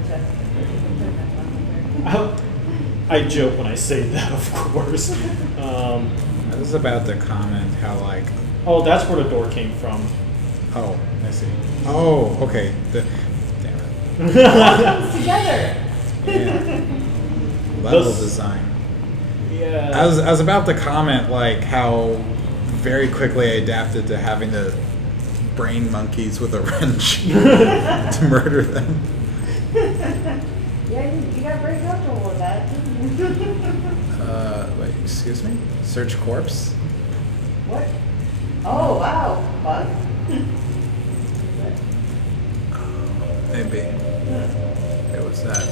I joke when I say that, of course. I was about to comment how like. Oh, that's where the door came from. Oh, I see. Oh, okay. Damn it. It all comes together. Yeah. Level design. Yeah. I was about to comment like how very quickly I adapted to having to brain monkeys with a wrench to murder them. Yeah, you got very comfortable with that. Wait, excuse me? Search corpse? What? Oh, wow. Bug? Maybe. Hey, what's that?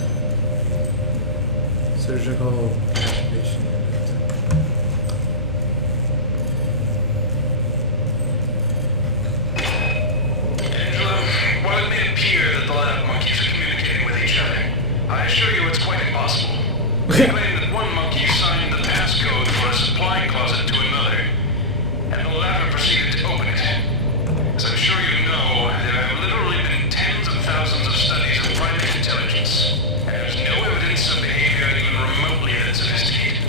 Surgical activation unit. Angela, while it may appear that the lab monkeys are communicating with each other, I assure you it's quite impossible. They claim that one monkey signed the passcode for a supply closet to another, and the latter proceeded to open it. As I'm sure you know, there have literally been tens of thousands of studies of primate intelligence, and there's no evidence of behavior even remotely that sophisticated.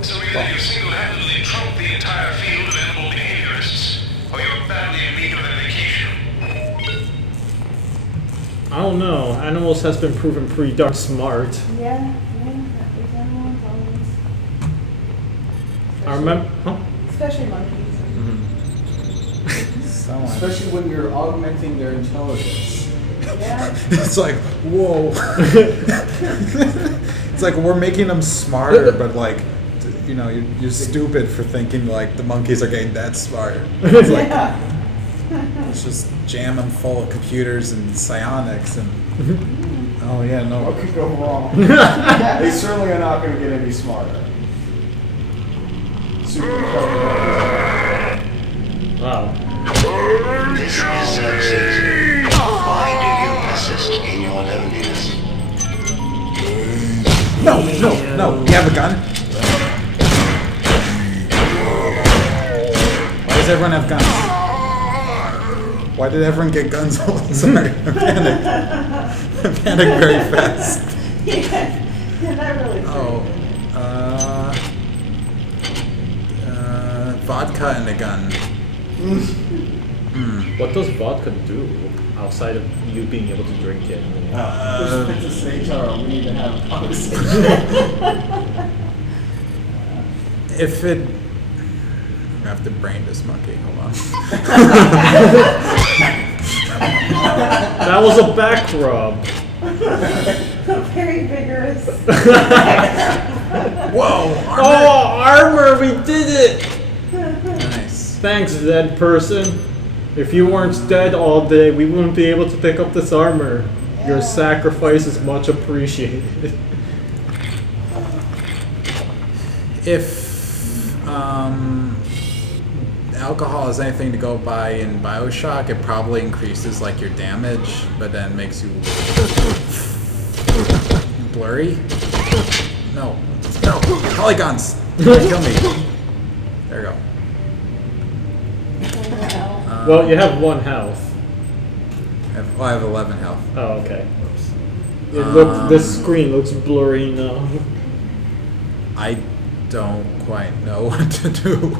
So either you single-handedly trump the entire field of animal behaviorists, or you're badly in need of a vacation. I don't know. Animals has been proven pretty darn smart. Yeah, there's animals always. I remember. Huh? Especially monkeys. Especially when you're augmenting their intelligence. Yeah. It's like, whoa. It's like we're making them smarter, but like, you know, you're stupid for thinking like the monkeys are getting that smart. It's like, let's just jam them full of computers and psionics and. Oh yeah, no. What could go wrong? They certainly are not going to get any smarter. Super Wow. This is Xerxes. Why do you persist in your loneliness? No. You have a gun? Why does everyone have guns? Why did everyone get guns? Sorry, I panicked. I panicked very fast. Yeah, that really Vodka and a gun. What does vodka do outside of you being able to drink it? It's a HR. We need to have a conversation. If it... I have to brain this monkey. Hold on. That was a back rub. Very vigorous. Whoa! Armor. Oh, armor! We did it! Nice. Thanks, dead person. If you weren't dead all day, we wouldn't be able to pick up this armor. Your sacrifice is much appreciated. If alcohol is anything to go by in BioShock, it probably increases like your damage, but then makes you blurry. No, polygons. Kill me. There we go. Well, you have 1 health. I have 11 health. Oh, okay. Oops. This screen looks blurry now. I don't quite know what to do.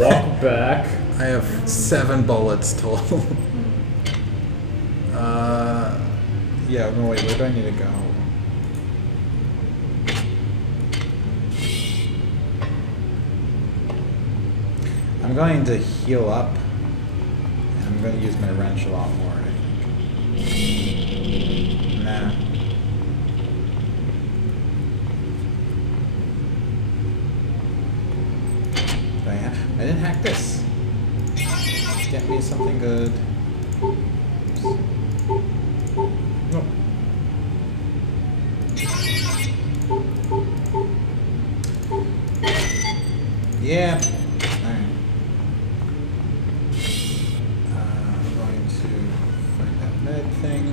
Walk back. I have 7 bullets total. Yeah, no, wait, where do I need to go? I'm going to heal up, and I'm going to use my wrench a lot more, I think. Nah. I didn't hack this. Get me something good. No. Yeah. Alright. I'm going to find that med thing.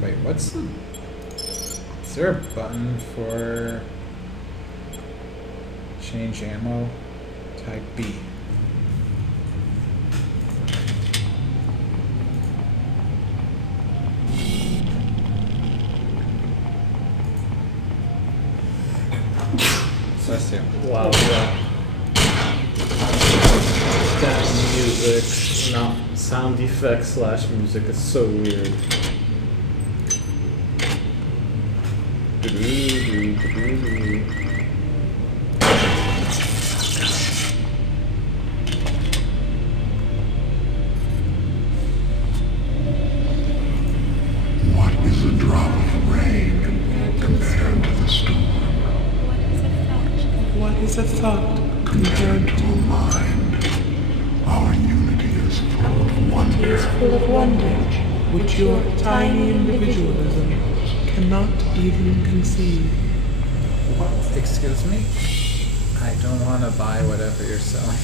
Wait, what's the... Is there a button for change ammo? Type B. Wow, yeah. That music, not sound effects / music is so weird. What is a drop of rain compared to the storm? What is a thought compared to a mind? Our unity is full of wonder. Is full of wonder, which your tiny individualism cannot even conceive. Excuse me? I don't want to buy whatever you're selling.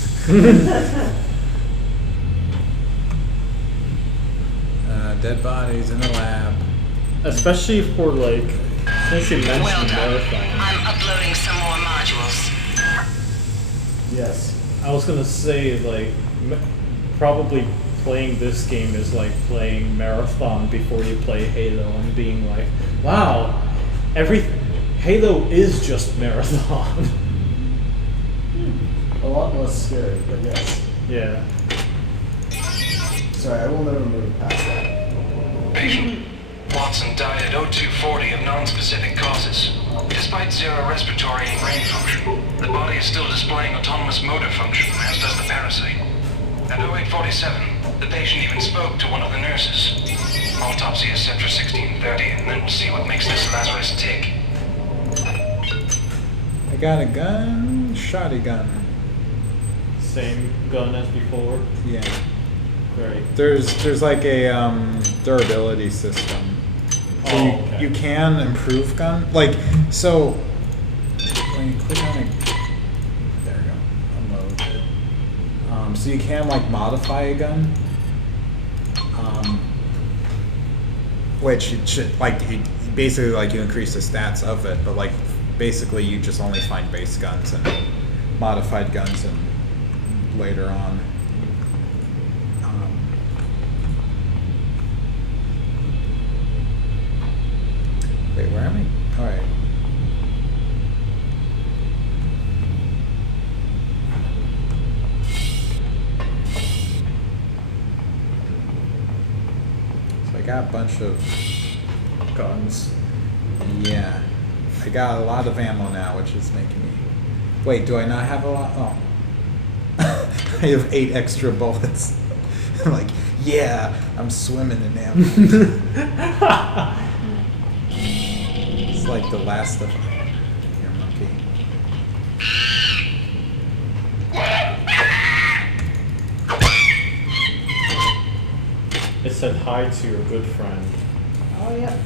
Dead bodies in the lab. Especially for like, since you mentioned Well done. Marathon. I'm uploading some more modules. Yes. I was gonna say like, probably playing this game is like playing Marathon before you play Halo and being like, wow, Halo is just Marathon. A lot less scary, but yes. Yeah. Sorry, I will never move past that. Patient. Watson died at 0240 of non-specific causes. Despite zero respiratory and brain function, the body is still displaying autonomous motor function, as does the parasite. At 0847, the patient even spoke to one of the nurses. Autopsy is set for 1630, and then we'll see what makes this Lazarus tick. I got a gun, shotty gun. Same gun as before. Yeah. Great. There's like a durability system. So okay. you can improve gun. Like, so when you click on it, there you go, unload. So you can like modify a gun. Which it should, like, basically like you increase the stats of it, but like basically you just only find base guns and modified guns and later on. Wait, where am I? Alright. So I got a bunch of guns. Yeah. I got a lot of ammo now, which is making me... Wait, do I not have a lot? Oh. I have 8 extra bullets. I'm like, yeah, I'm swimming in ammo. It's like the last of your monkey. It said hi to your good friend. Oh, yeah.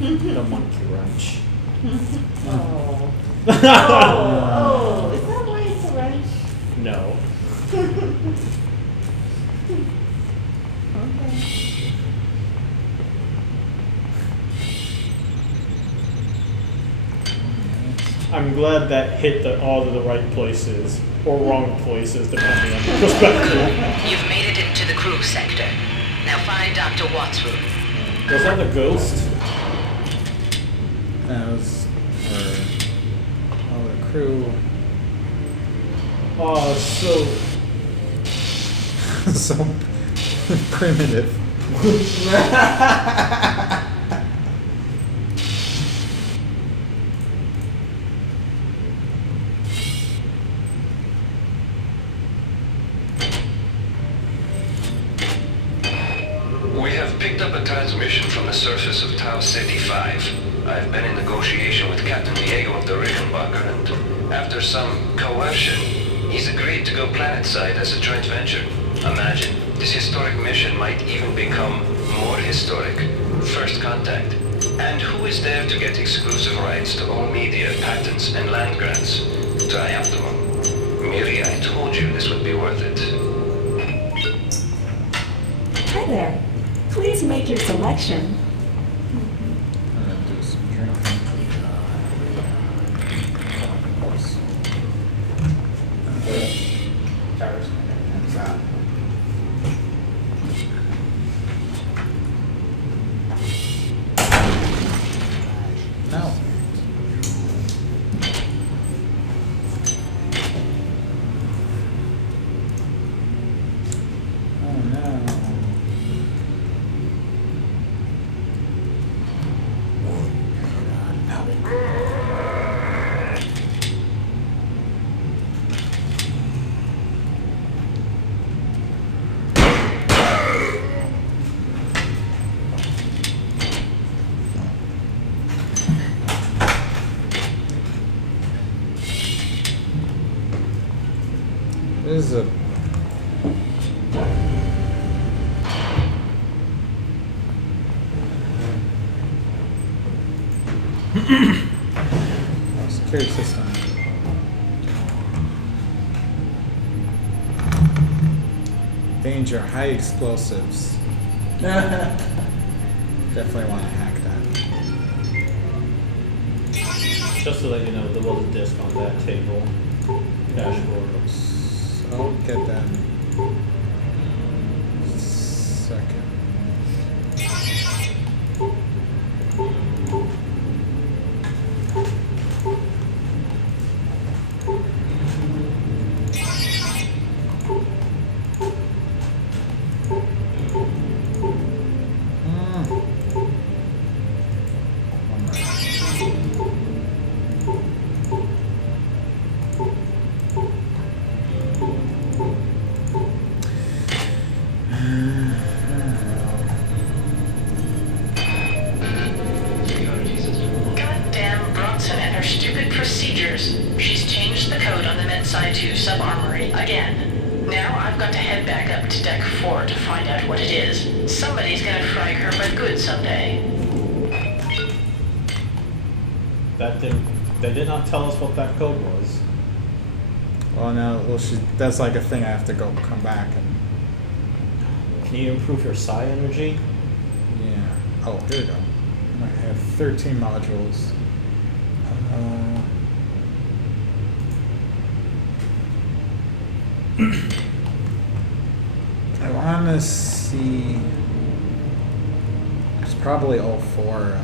The monkey wrench. Oh. Oh, is that why it's a wrench? No. Okay. I'm glad that hit all of the right places, or wrong places, depending on your perspective. You've made it into the crew sector. Now find Dr. Watt's room. Was that a ghost? That was for the crew. Oh, so... So primitive. We have picked up a transmission from the surface of Tau City 5. I've been in negotiation with Captain Diego of the Rickenbacker, and after some coercion, he's agreed to go planetside as a joint venture. Imagine, this historic mission might even become more historic. First contact. And who is there to get exclusive rights to all media, patents, and land grants? Triumphum. Miri, I told you this would be worth it. Hi there. Please make your selection. I'm gonna do some drinking. No. is a... Oh, security system. Danger, high explosives. Definitely want to hack that. Just to let you know, there was a disc on that table. Dashboard. I'll get that in a second. Goddamn Bronson and her stupid procedures. She's changed the code on the Medside 2 sub-armory again. Now I've got to head back up to Deck 4 to find out what it is. Somebody's gonna frag her for good someday. They did not tell us what that code was. Well, no, well, that's like a thing I have to go come back and... Can you improve your psi energy? Yeah. Oh, here we go. I have 13 modules. I want to see... It's probably all four...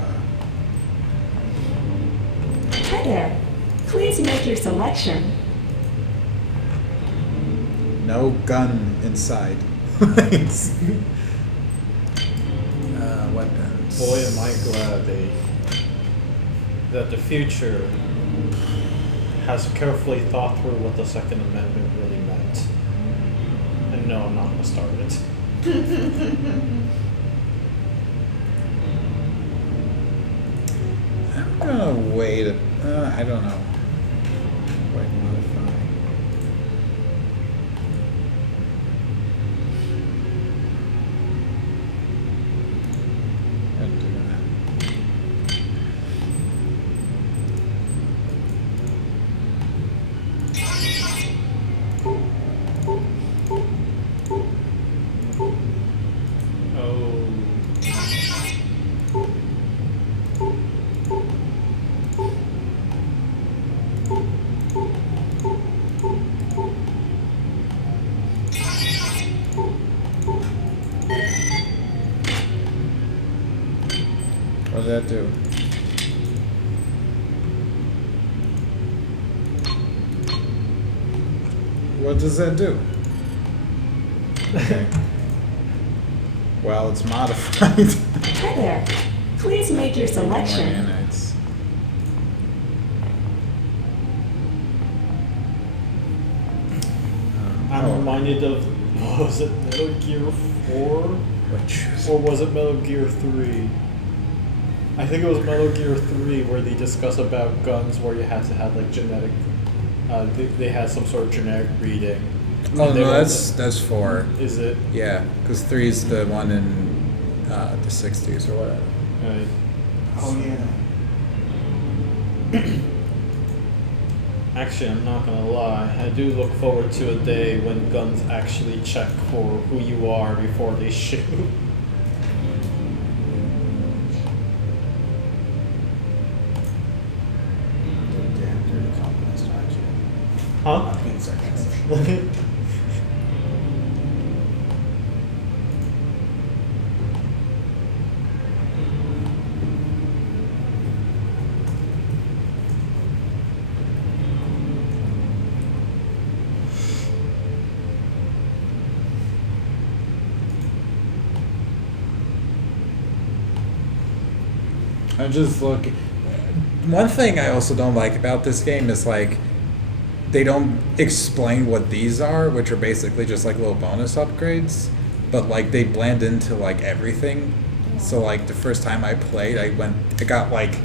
Hi there. Please make your selection. No gun inside. Weapons. Boy, am I glad that the future has carefully thought through what the Second Amendment really meant. And no, I'm not going to start it. I'm gonna wait. I don't know. Wait, modify. I'll do that. What does that do? What does that do? Okay. Well, it's modified. Hi there. Please make your selection. I'm reminded of, was it Metal Gear 4? Or was it Metal Gear 3? I think it was Metal Gear 3 where they discuss about guns where you had to have like genetic, they had some sort of genetic reading. Oh no, that's 4. Is it? Yeah, because 3 is the one in the 60s or whatever. Right. Oh yeah. Actually, I'm not gonna lie. I do look forward to a day when guns actually check for who you are before they shoot. Huh? I mean, seconds. I'm just looking. One thing I also don't like about this game is like they don't explain what these are, which are basically just like little bonus upgrades, but like they blend into like everything. So like the first time I played, I got like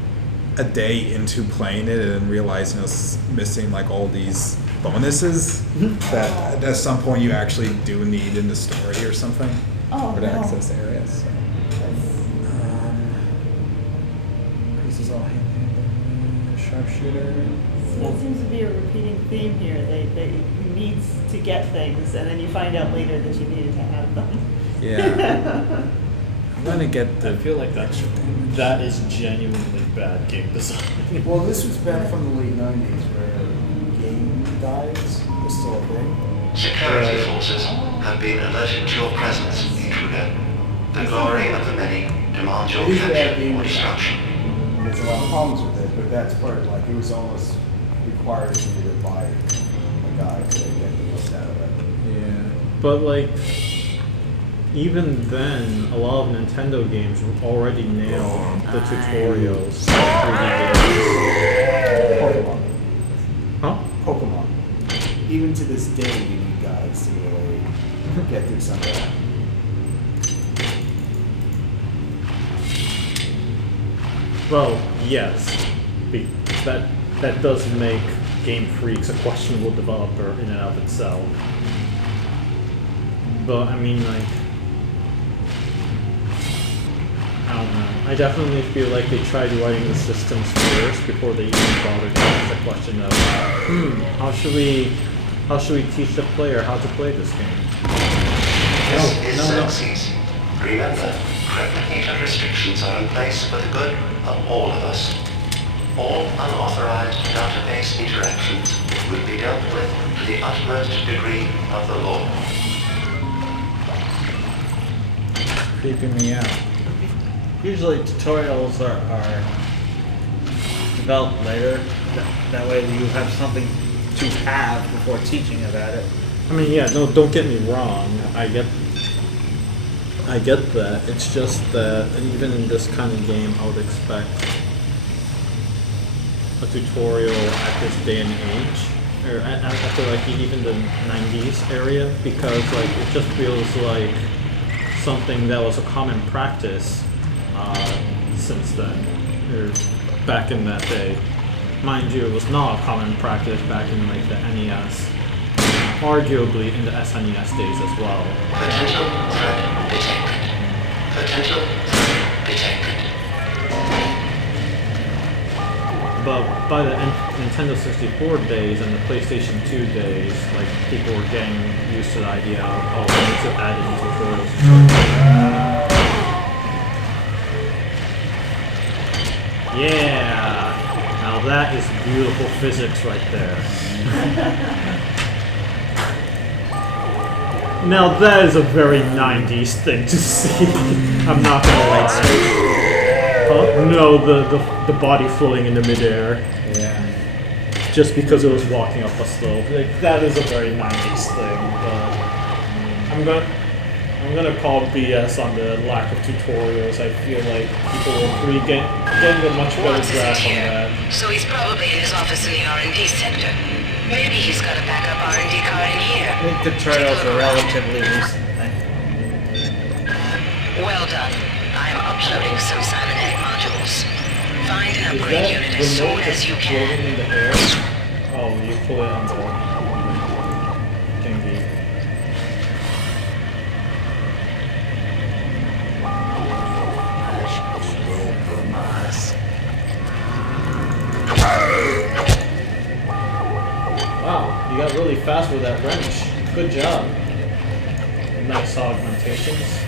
a day into playing it and realized I was missing like all these bonuses that at some point you actually do need in the story or something Oh, for to no. access areas. So. Increases all hand sharpshooter. That seems to be a repeating theme here. That you need to get things, and then you find out later that you needed to have them. Yeah. I'm gonna get the. I feel like that is genuinely bad game design. Well, this was back from the late 90s where game guides was still a thing. Security forces have been alerted to your presence, intruder. The glory of the many demands your It is bad capture game or design. destruction. There's a lot of problems with it, but that's part, like, it was almost required for you to buy a guide to get the most out of it. Yeah. But like, even then, a lot of Nintendo games already nailed the tutorials. Pokemon. Huh? Pokemon. Even to this day, you need guides to really get through some of that. Well, yes, that does make Game Freak's a questionable developer in and of itself. But I mean, like, I don't know. I definitely feel like they tried writing the systems first before they even bothered to ask the question of, how should we teach the player how to play this game? This is Xerxes. Remember, replicator restrictions are in place for the good of all of us. All unauthorized database interactions will be dealt with to the utmost degree of the law. Creeping me out. Usually tutorials are developed later. That way you have something to have before teaching about it. I mean, yeah, no, don't get me wrong. I get that. It's just that even in this kind of game, I would expect a tutorial at this day and age, or after like even the 90s area, because like it just feels like something that was a common practice since then, or back in that day. Mind you, it was not a common practice back in like the NES, arguably in the SNES days as well. Potential threat detected. Potential threat detected. But by the Nintendo 64 days and the PlayStation 2 days, like people were getting used to the idea of, oh, we need to add in tutorials. Yeah! Now that is beautiful physics right there. Now that is a very 90s thing to see. I'm not gonna lie. No, the body floating in the midair. Yeah. Just because it was walking up a slope. Like, that is a very 90s thing, but I'm gonna call BS on the lack of tutorials. I feel like people will getting a much better grasp on that. So he's probably in his office in the R&D sector. Maybe he's got a backup R&D car in here. I think tutorials are relatively recent. Well done. I am uploading some cybernetic modules. Find an Is upgrade that unit as soon remote as you just can. floating in the air? Oh, you pull it on the thingy. Wow, you got really fast with that wrench. Good job. Nice augmentations.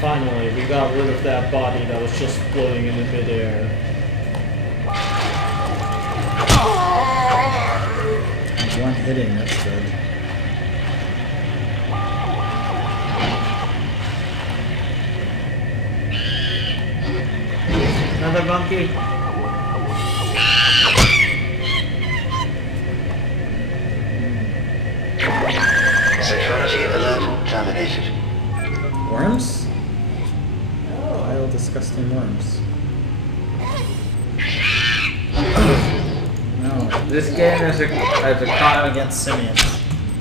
Finally, we got rid of that body that was just floating in the midair. One hitting, that's good. Another monkey. Security alert terminated. Worms? Vile, disgusting worms. No. This game is a crime against simians.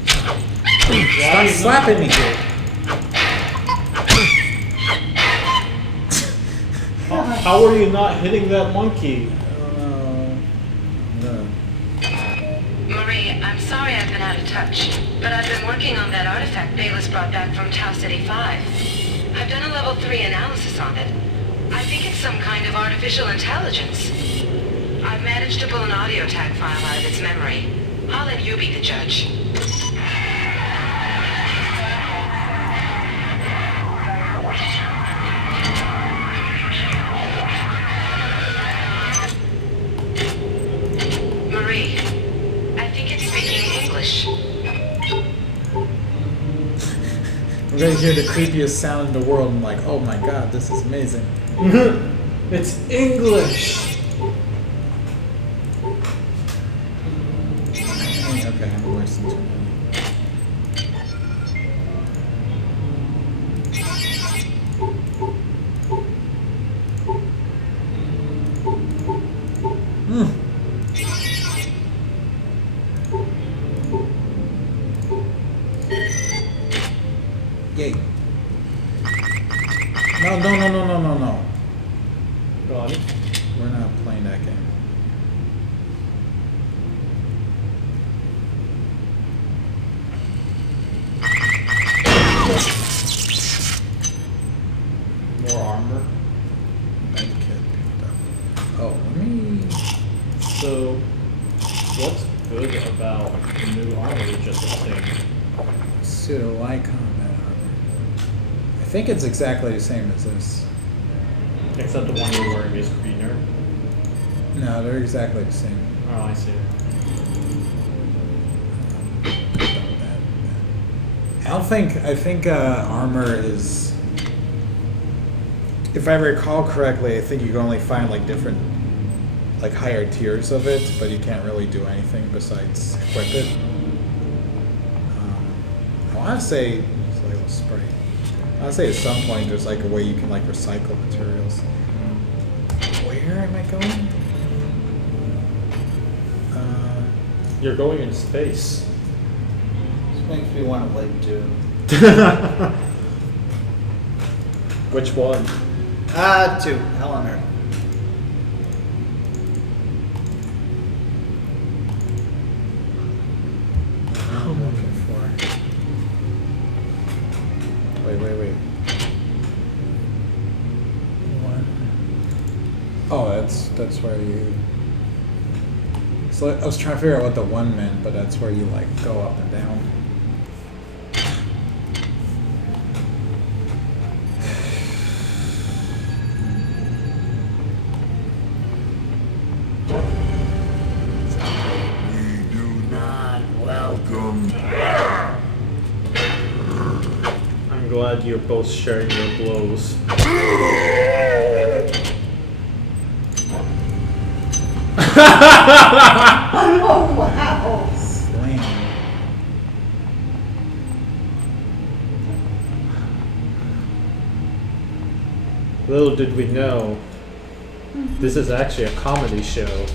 Stop slapping me! How are you not hitting that monkey? No. I'm sorry I've been out of touch, but I've been working on that artifact Bayless brought back from Tau City 5. I've done a level 3 analysis on it. I think it's some kind of artificial intelligence. I've managed to pull an audio tag file out of its memory. I'll let you be the judge. Marie, I think it's speaking English. I'm gonna hear the creepiest sound in the world and like, oh my god, this is amazing. It's English. Okay, I'm worse than 2 million. Yay. No. Go on. We're not playing that game. More armor. Med kit picked up. Oh, let me. So, what's good about the new armor you just obtained? Pseudo-light combat armor. I think it's exactly the same as this. Except the one you're wearing is greener. No, they're exactly the same. Oh, I see. I think armor is, if I recall correctly, I think you can only find like different, like higher tiers of it, but you can't really do anything besides equip it. I want to say, it's like a spray. I want to say at some point there's like a way you can like recycle materials. Where am I going? You're going in space. This makes me want to play Doom. Which one? 2. Hell on Earth. I'm looking for. Wait. What? Oh, that's where you. So I was trying to figure out what the 1 meant, but that's where you like go up and down. We do not welcome. I'm glad you're both sharing your blows. Oh, wow. Slam. Little did we know, this is actually a comedy show.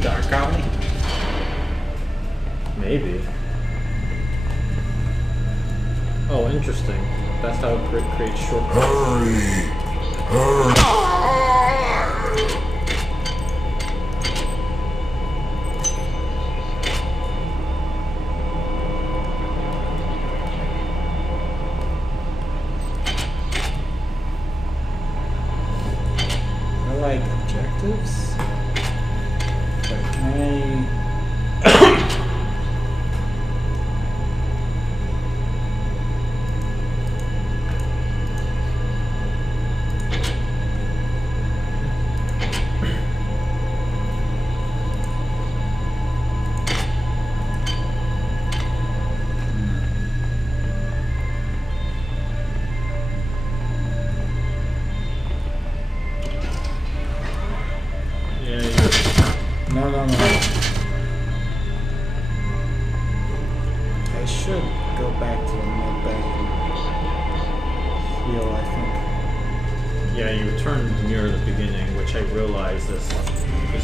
Dark comedy? Maybe. Oh, interesting. That's how it creates shortcuts. Hurry. I like objectives. But can I? No. I should go back to the mid-bay and heal, I think. Yeah, you returned near the beginning, which I realize is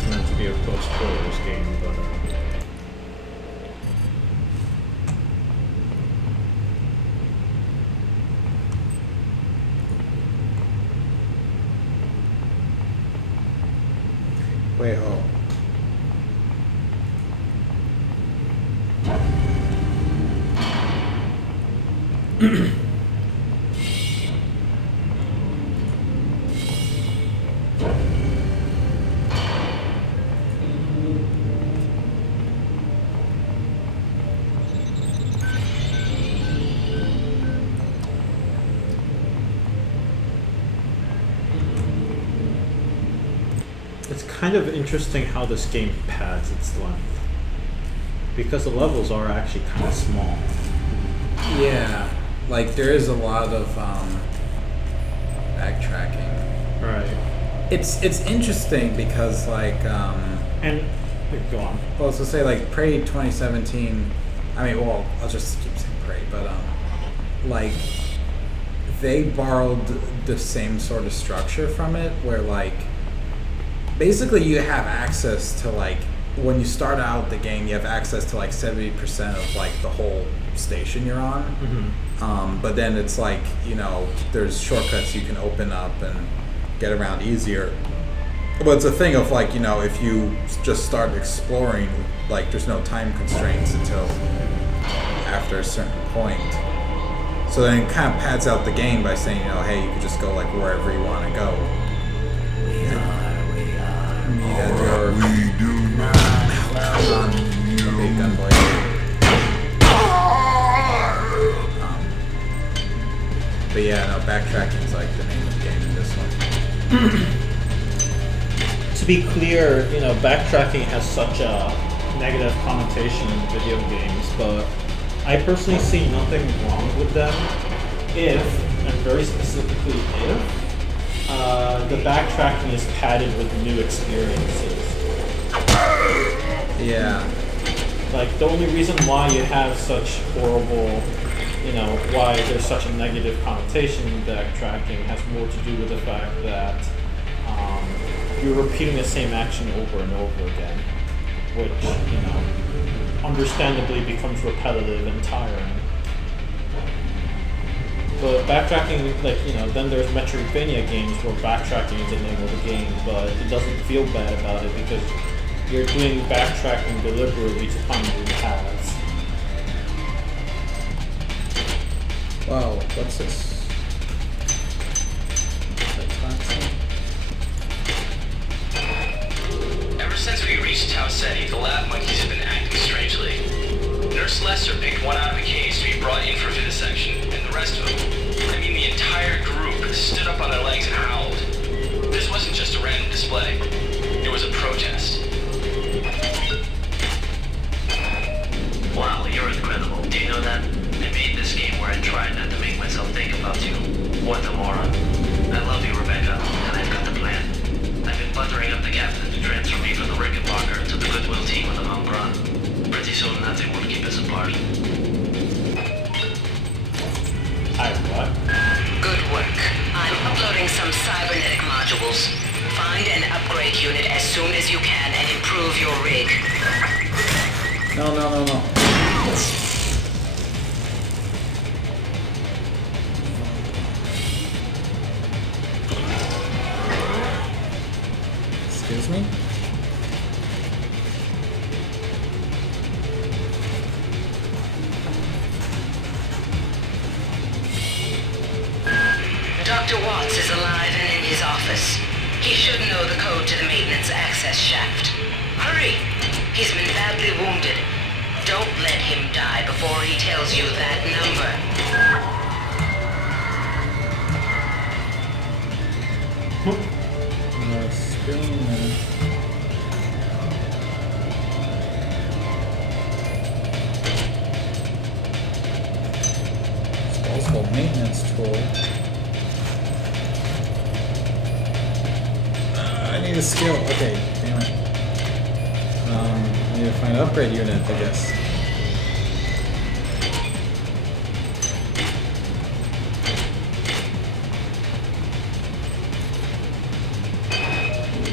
meant to be a post-spoilers game, but Wait, oh. It's kind of interesting how this game pads its length. Because the levels are actually kind of small. Yeah, like there is a lot of backtracking. Right. It's interesting because like and go on. Well, I was gonna say like Prey 2017. I mean, well, I'll just keep saying Prey, but like they borrowed the same sort of structure from it, where like basically you have access to like when you start out the game, you have access to like 70% of like the whole station you're on. Mm-hmm. But then it's like, you know, there's shortcuts you can open up and get around easier. But it's a thing of like, you know, if you just start exploring, like there's no time constraints until after a certain point. So then it kind of pads out the game by saying, you know, hey, you can just go like wherever you want to go. But yeah, no, backtracking is like the name of the game in this one. To be clear, you know, backtracking has such a negative connotation in video games, but I personally see nothing wrong with them if, and very specifically if, the backtracking is padded with new experiences. Yeah. Like, the only reason why you have such horrible, you know, why there's such a negative connotation in backtracking has more to do with the fact that you're repeating the same action over and over again, which, you know, understandably becomes repetitive and tiring. But backtracking, like, you know, then there's Metroidvania games where backtracking is the name of the game, but it doesn't feel bad about it because you're doing backtracking deliberately to find new paths. Wow, what's this? Ever since we reached Tau Ceti, the lab monkeys have been acting strangely. Nurse Lester picked one out of a case to be brought in for vivisection, and the rest of them, I mean the entire group, stood up on their legs and howled. This wasn't just a random display. It was a protest. Wow, you're incredible. Do you know that? I made this game where I tried not to make myself think about you. What a moron. I love you, Rebecca, and I've got the plan. I've been buttering up the captain to transfer me from the Rickenbacker to the Goodwill team of the Mount Bron. Pretty soon nothing will keep us apart. What? Good work. I'm uploading some cybernetic modules. Find an upgrade unit as soon as you can and improve your rig. No. Excuse me? Dr. Watts is alive and in his office. He should know the code to the maintenance access shaft. Hurry! He's been badly wounded. Don't let him die before he tells you that number. No screen. It's also a maintenance tool. I need a skill. Okay, damn it. I need to find an upgrade unit, I guess.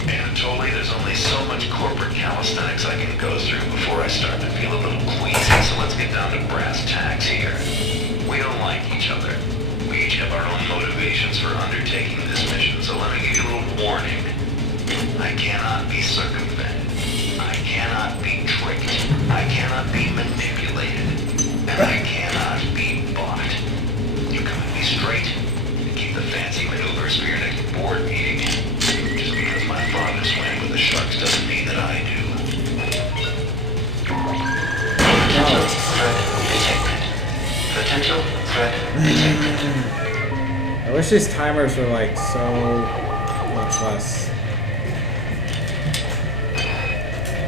Anatoly, there's only so much corporate calisthenics I can go through before I start to feel a little queasy, so let's get down to brass tacks here. We don't like each other. We each have our own motivations for undertaking this mission, so let me give you a little warning. I cannot be circumvented. I cannot be tricked. I cannot be manipulated. And I cannot be bought. Potential threat detected. I wish these timers were like so much less.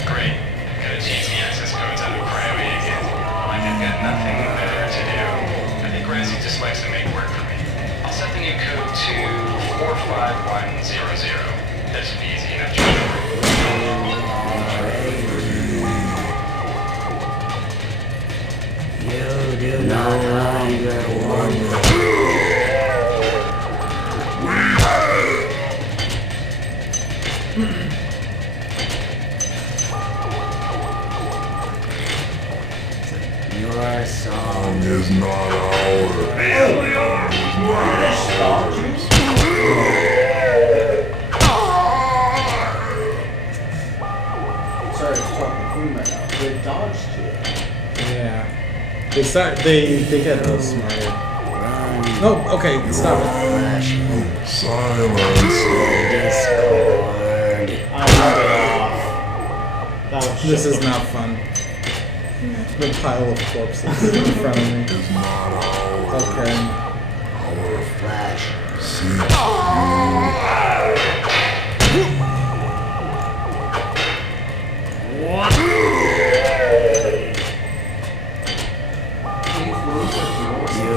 Great. Gotta change the access codes out of Cryo again. Like I've got nothing better to do. I think Razzie just likes to make work for me. I'll set the new code to 45100. That should be easy enough to remember. You do not hunger wonder. Your song is not ours. Sorry, I was talking clean right now. They dodged you. Yeah. They get a little smarter. No, okay, stop it. Silence. This is not fun. The pile of corpses in front of me. Okay. Flash. You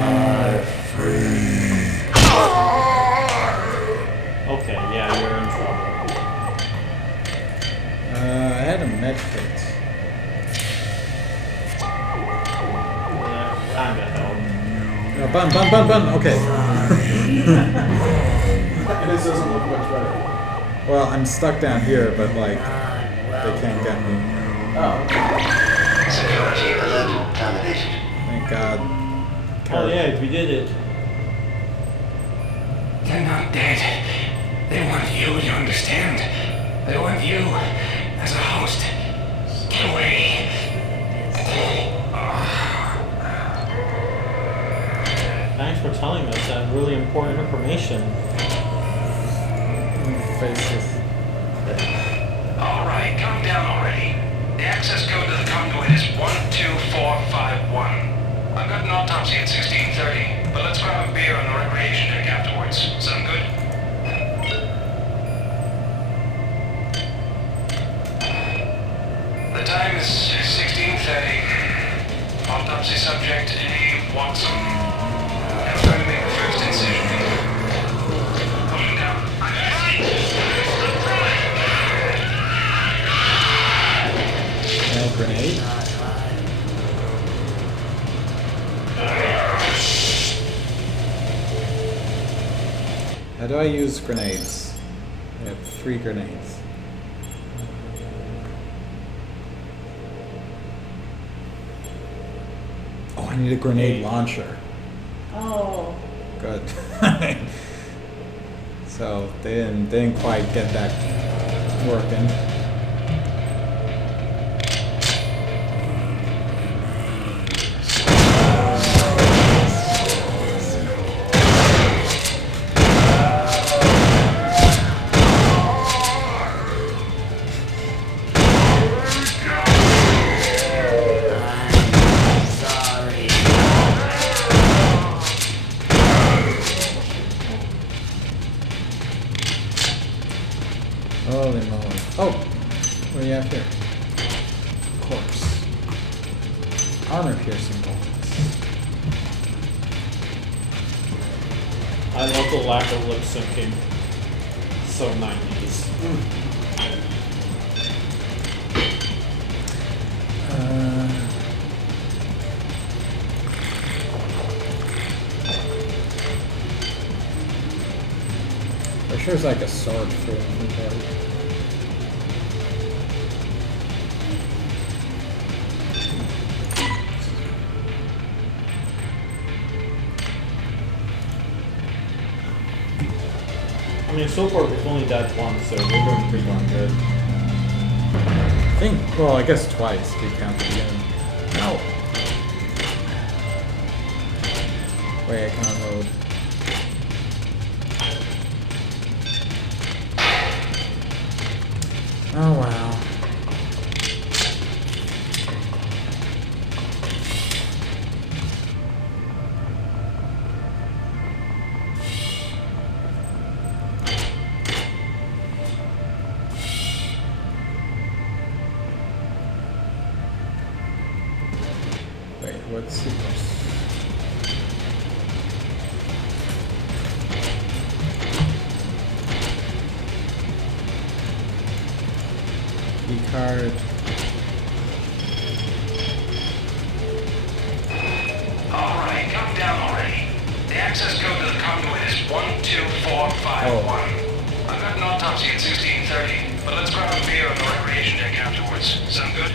are free. Okay, yeah, you're in trouble. I had a med kit. Kinda help. No, bun. Okay. This doesn't look much better. Well, I'm stuck down here, but like, they can't get me. Oh. Security alert terminated. Thank God. Oh yeah, we did it. They're not dead. They want you to understand. They want you as a host. Get away. Thanks for telling us that really important information. Faces. Alright, calm down already. The access code to the conduit is 12451. I've got an autopsy at 16:30, but let's grab a beer on the recreation deck afterwards. Sound good? The time is 16:30. Autopsy subject A. Watson. I'm going to make the first incision. Pull him down. No grenade. How do I use grenades? I have 3 grenades. Oh, I need a grenade launcher. Oh. Good. So they didn't quite get that working. Holy moly. Oh! What do you have here? Corpse. Armor piercing bullets. I love the lack of lip syncing. So 90s. I'm sure it's like a sword for everybody. I mean, so far we've only died once, so we're doing pretty darn good. I think, well, I guess twice if you count the beginning. No! Wait, I can't load. Oh wow. What's yours? Key card. Alright, come down already. The access code to the conduit is 12451. I've got an autopsy at 16:30, but let's grab a beer on the recreation deck afterwards. Sound good?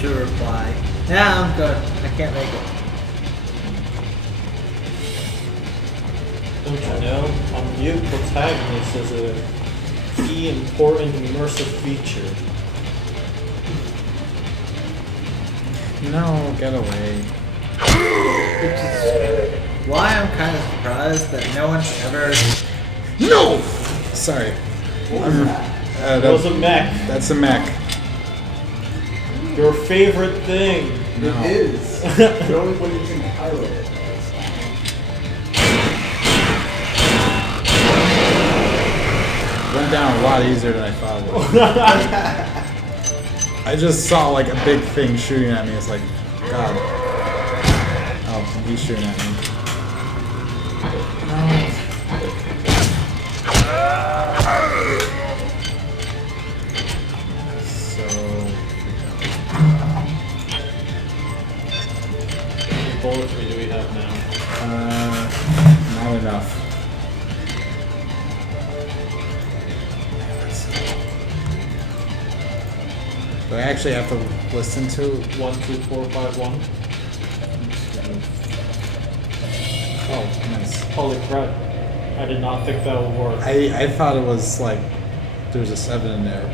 To reply. Yeah, I'm good. I can't make it. Don't you know? Unmute protagonist is a key important immersive feature. No, get away. Which is why I'm kind of surprised that no one's ever. No! Sorry. That was a mech. That's a mech. Your favorite thing. No. It is. But only when you can pilot it. Went down a lot easier than I thought it would. I just saw like a big thing shooting at me. It's like, God. Oh, he's shooting at me. No. So. How many bullets do we have now? Not enough. Do I actually have to listen to 1, 2, 4, 5, 1? Oh, nice. Holy crap. I did not think that would work. I thought it was like there's a 7 in there.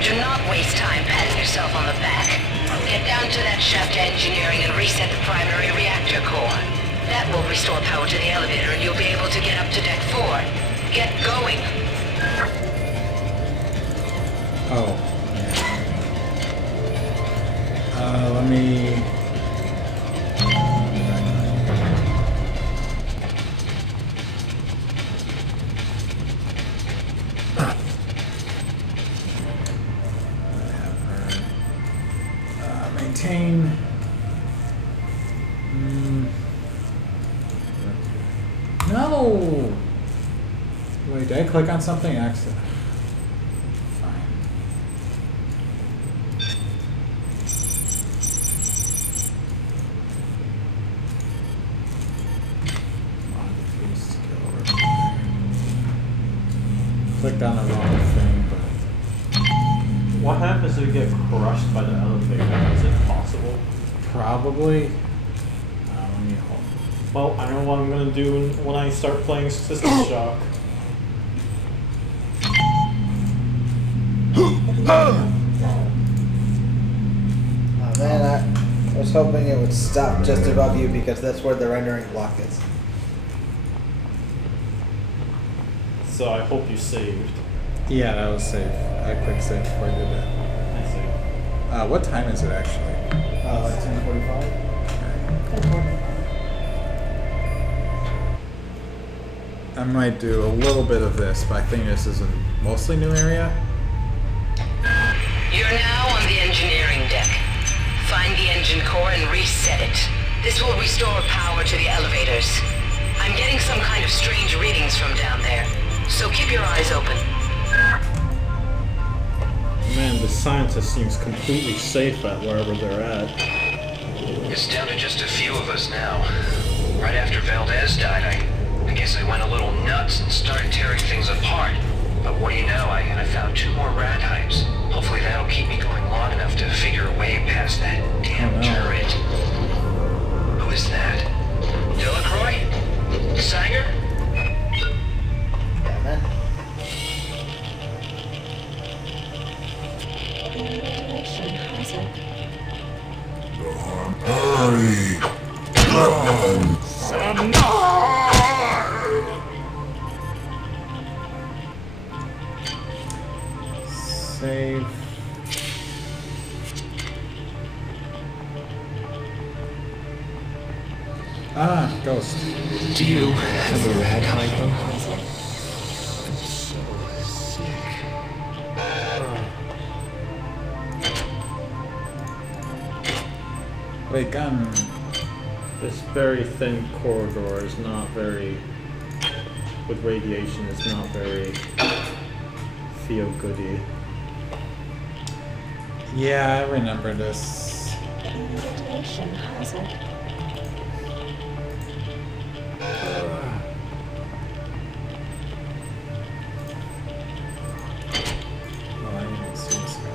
Do not waste time patting yourself on the back. Get down to that shaft engineering and reset the primary reactor core. That will restore power to the elevator and you'll be able to get up to deck 4. Get going. Oh. Let me. Maintain. No. Wait, did I click on something? Accident. Clicked on the wrong thing, but What happens if you get crushed by the elevator? Is it possible? probably. Let me hold. Well, I know what I'm gonna do when I start playing System Shock. Oh man, I was hoping it would stop just above you because that's where the rendering block is. So I hope you saved. Yeah, that was safe. I quick saved before I did that. I see. What time is it actually? 10:45. I might do a little bit of this, but I think this is a mostly new area. You're now on the engineering deck. Find the engine core and reset it. This will restore power to the elevators. I'm getting some kind of strange readings from down there, so keep your eyes open. Man, the scientist seems completely safe at wherever they're at. It's down to just a few of us now. Right after Valdez died, I guess I went a little nuts and started tearing things apart. But what do you know, I found 2 more rat hives. Hopefully that'll keep me going long enough to figure a way past that damn turret. Who is that? Delacroix? Sanger? Yeah, man. Hurry! Run! Save. Ghost. Do you have a rad hypo? Wait, gun. This very thin corridor is not very, with radiation, is not very feel-goody. Yeah, I remember this. Radiation hazard. Well, I didn't see this guy.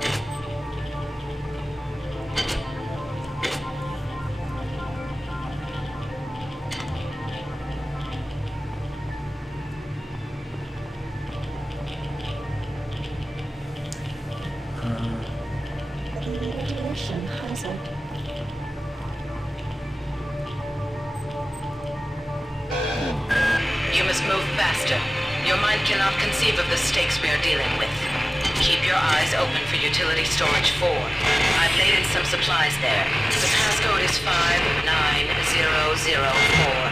Radiation hazard. You must move faster. Your mind cannot conceive of the stakes we are dealing with. Keep your eyes open for utility storage 4. I've laid in some supplies there. The passcode is 59004.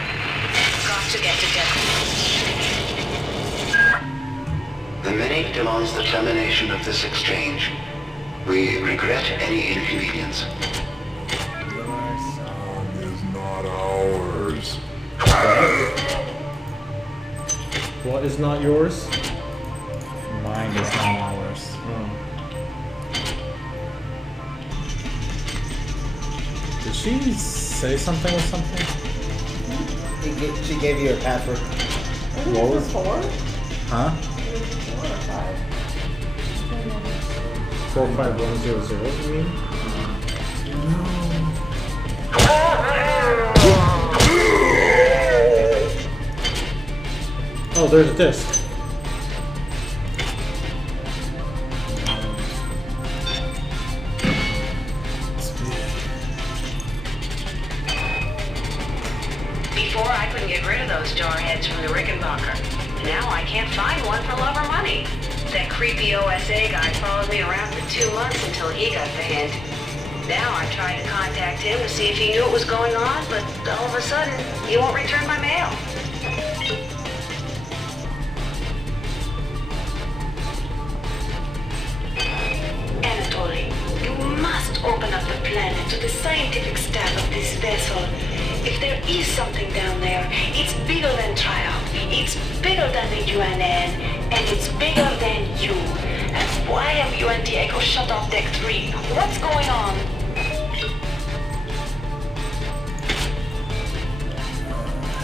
Got to get to deck. The Mini demands the termination of this exchange. We regret any inconvenience. Your son is not ours. What is not yours? Mine is not ours. Oh. Did she say something with something? She gave you a password. What was? 4? Huh? 4 or 5? 45100, you mean? Oh, there's a disc. Before I couldn't get rid of those jarheads from the Rickenbacker. Now I can't find one for love or money. That creepy OSA guy followed me around for 2 months until he got the hint. Now I tried to contact him to see if he knew what was going on, but all of a sudden, he won't return my mail. Anatoly, you must open up the planet to the scientific staff of this vessel. If there is something down there, it's bigger than Triumph, it's bigger than the UNN, and it's bigger than you. And why have you and Diego shut off Deck 3? What's going on? I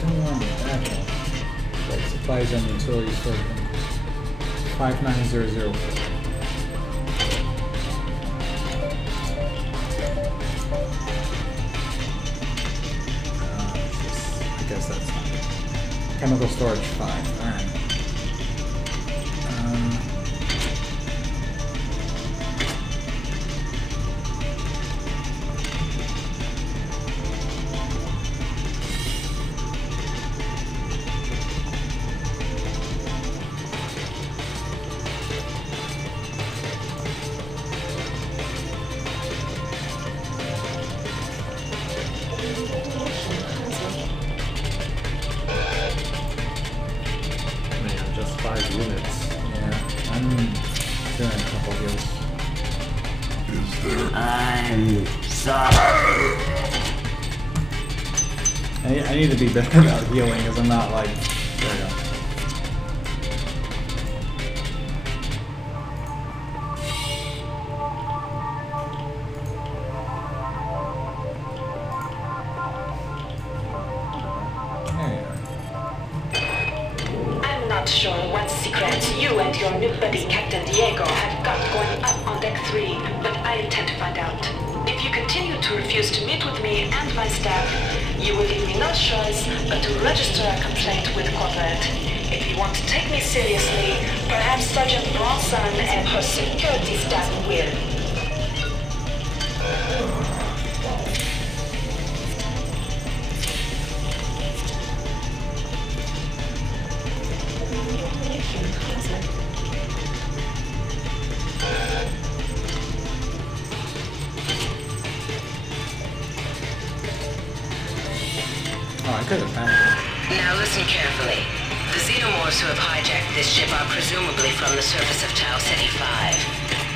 don't want that one. Like supplies and utilities for 59004. I guess that's not it. Chemical storage 5. Alright. Man, just 5 units. Yeah, I'm doing a couple heals. Is there? I'm sorry. I need to be better about healing because I'm not like. There we go. I'm not sure what secrets you and your new buddy Captain Diego have got going up on Deck 3, but I intend to find out. If you continue to refuse to meet with me and my staff, you will leave me no choice but to register a complaint with corporate. If you want to take me seriously, perhaps Sergeant Bronson and her security staff will. Oh, I could have found it. Now listen carefully. The xenomorphs who have hijacked this ship are presumably from the surface of Tau Ceti 5.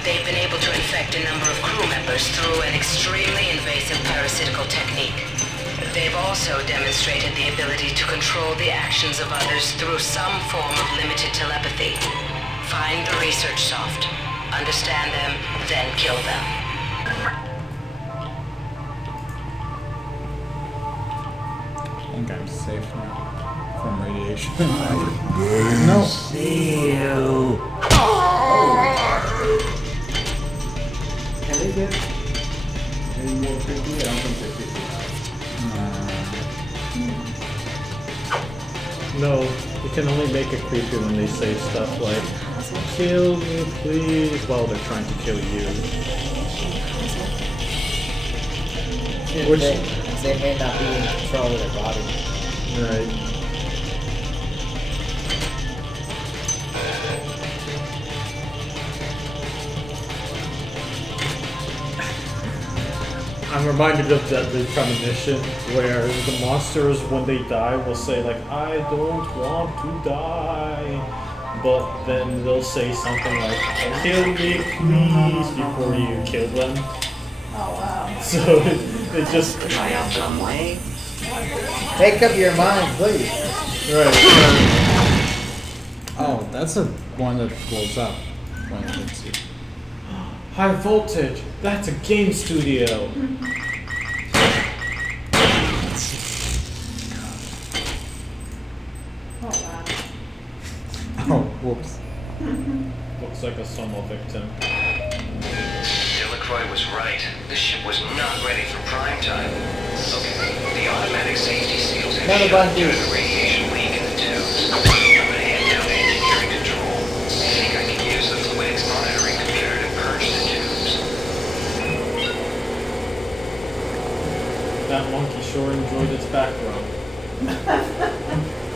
They've been able to infect a number of crew members through an extremely invasive parasitical technique. They've also demonstrated the ability to control the actions of others through some form of limited telepathy. Find the research soft, understand them, then kill them. I think I'm safe now from radiation. No. See you. Can they get any more creepy? I don't think they're creepy enough. No, you can only make it creepy when they say stuff like, kill me please, while they're trying to kill you. Which they may not be in control of their body. Right. I'm reminded of the premonition where the monsters, when they die, will say like, I don't want to die. But then they'll say something like, kill me please, before you kill them. Oh wow. So they just... Make up your mind, please. Right. Oh, that's a one that blows up when it hits you. High voltage, that's a game studio. Oh wow. Oh, whoops. Looks like a Somo victim. Delacroix was right. This ship was not ready for prime time. Okay, the automatic safety seals have shut due to the radiation leak in the tubes. I'm gonna head down to engineering control. I think I can use the fluidics monitoring computer to purge the tubes. That monkey sure enjoyed its back rub.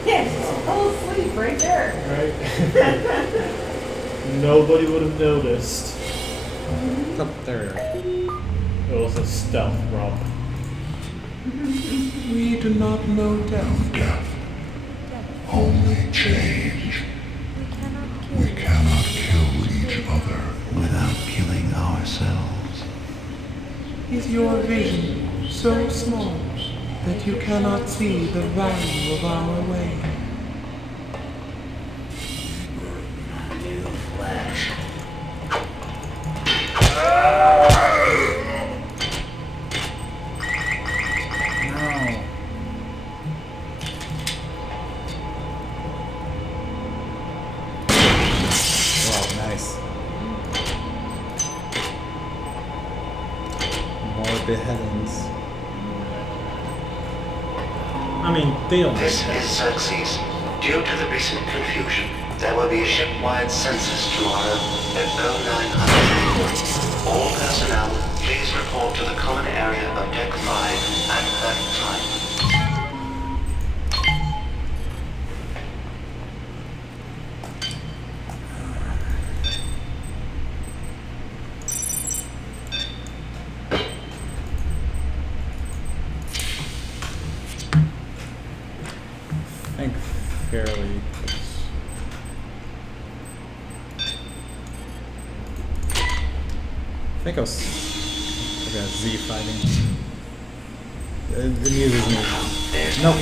Yeah, just fall asleep right there. Right? Nobody would have noticed. Up there. It was a stealth rub. We do not know death. Only change. We cannot kill each other without killing ourselves. Is your vision so small that you cannot see the value of our way? New flesh. No. Wow, nice. More beheadings. I mean, they don't This is Xerxes. Due to the recent confusion, there will be a ship-wide census tomorrow at 0900. All personnel, please report to the common area of Deck 5 at that time. I think fairly. I think I was like a Z fighting. The music is new. Nope.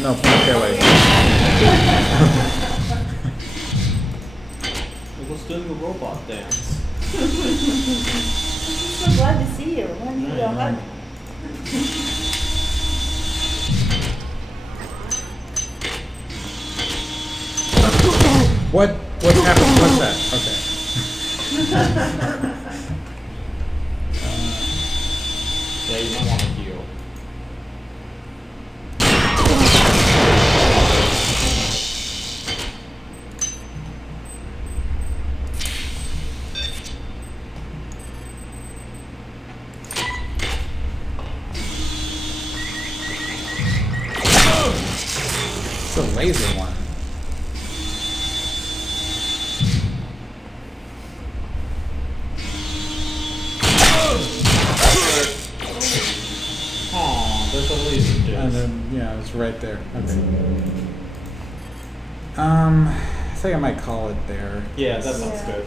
Nope. Okay, wait. It was doing the robot dance. So glad to see you. When you go hug. What happened? What's that? Okay. Yeah, you don't want to heal. It's a laser one. Aw, there's a laser disc. And then, yeah, it's right there. Okay. think I might call it there. Yeah, that sounds good.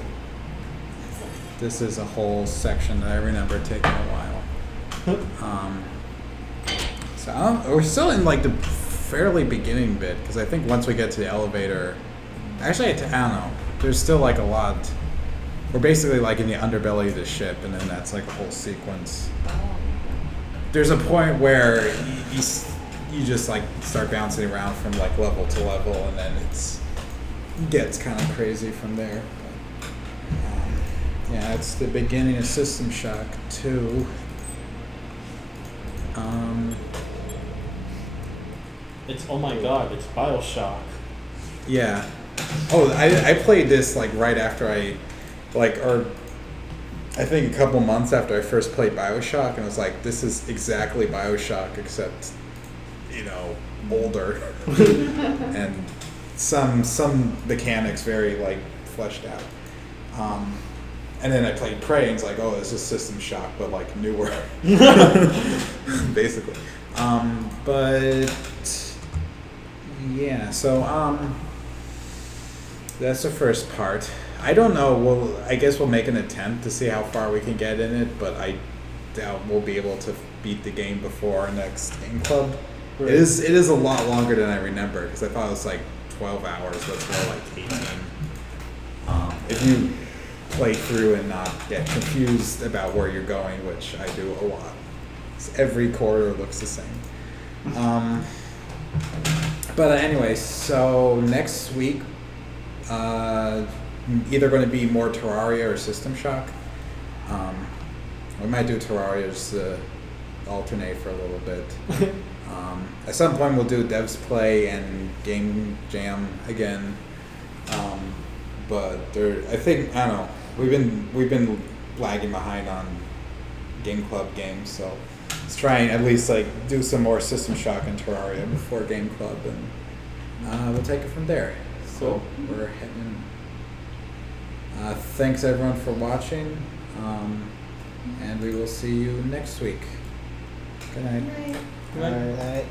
This is a whole section that I remember taking a while. So we're still in like the fairly beginning bit, because I think once we get to the elevator, actually I don't know. There's still like a lot. We're basically like in the underbelly of the ship, and then that's like a whole sequence. There's a point where you just like start bouncing around from like level to level, and then it gets kind of crazy from there. But, yeah, it's the beginning of System Shock 2. It's, oh my god, it's BioShock. Yeah. Oh, I played this like right after I think a couple months after I first played BioShock, and I was like, this is exactly BioShock except, older. And some mechanics very like fleshed out. And then I played Prey, and it's like, oh, this is System Shock, but like newer. Basically. But yeah, so that's the first part. I don't know. I guess we'll make an attempt to see how far we can get in it, but I doubt we'll be able to beat the game before our next game club. Right. It is a lot longer than I remember, because I thought it was like 12 hours, but it's more like 18. If you play through and not get confused about where you're going, which I do a lot. Every corridor looks the same. But anyway, so next week, either going to be more Terraria or System Shock. We might do Terraria just alternate for a little bit. At some point we'll do Devs Play and Game Jam again. But I don't know. We've been lagging behind on Game Club games, so let's try and at least like do some more System Shock and Terraria before Game Club, and we'll take it from there. So we're heading. Thanks everyone for watching, and we will see you next week. Good night. Good night.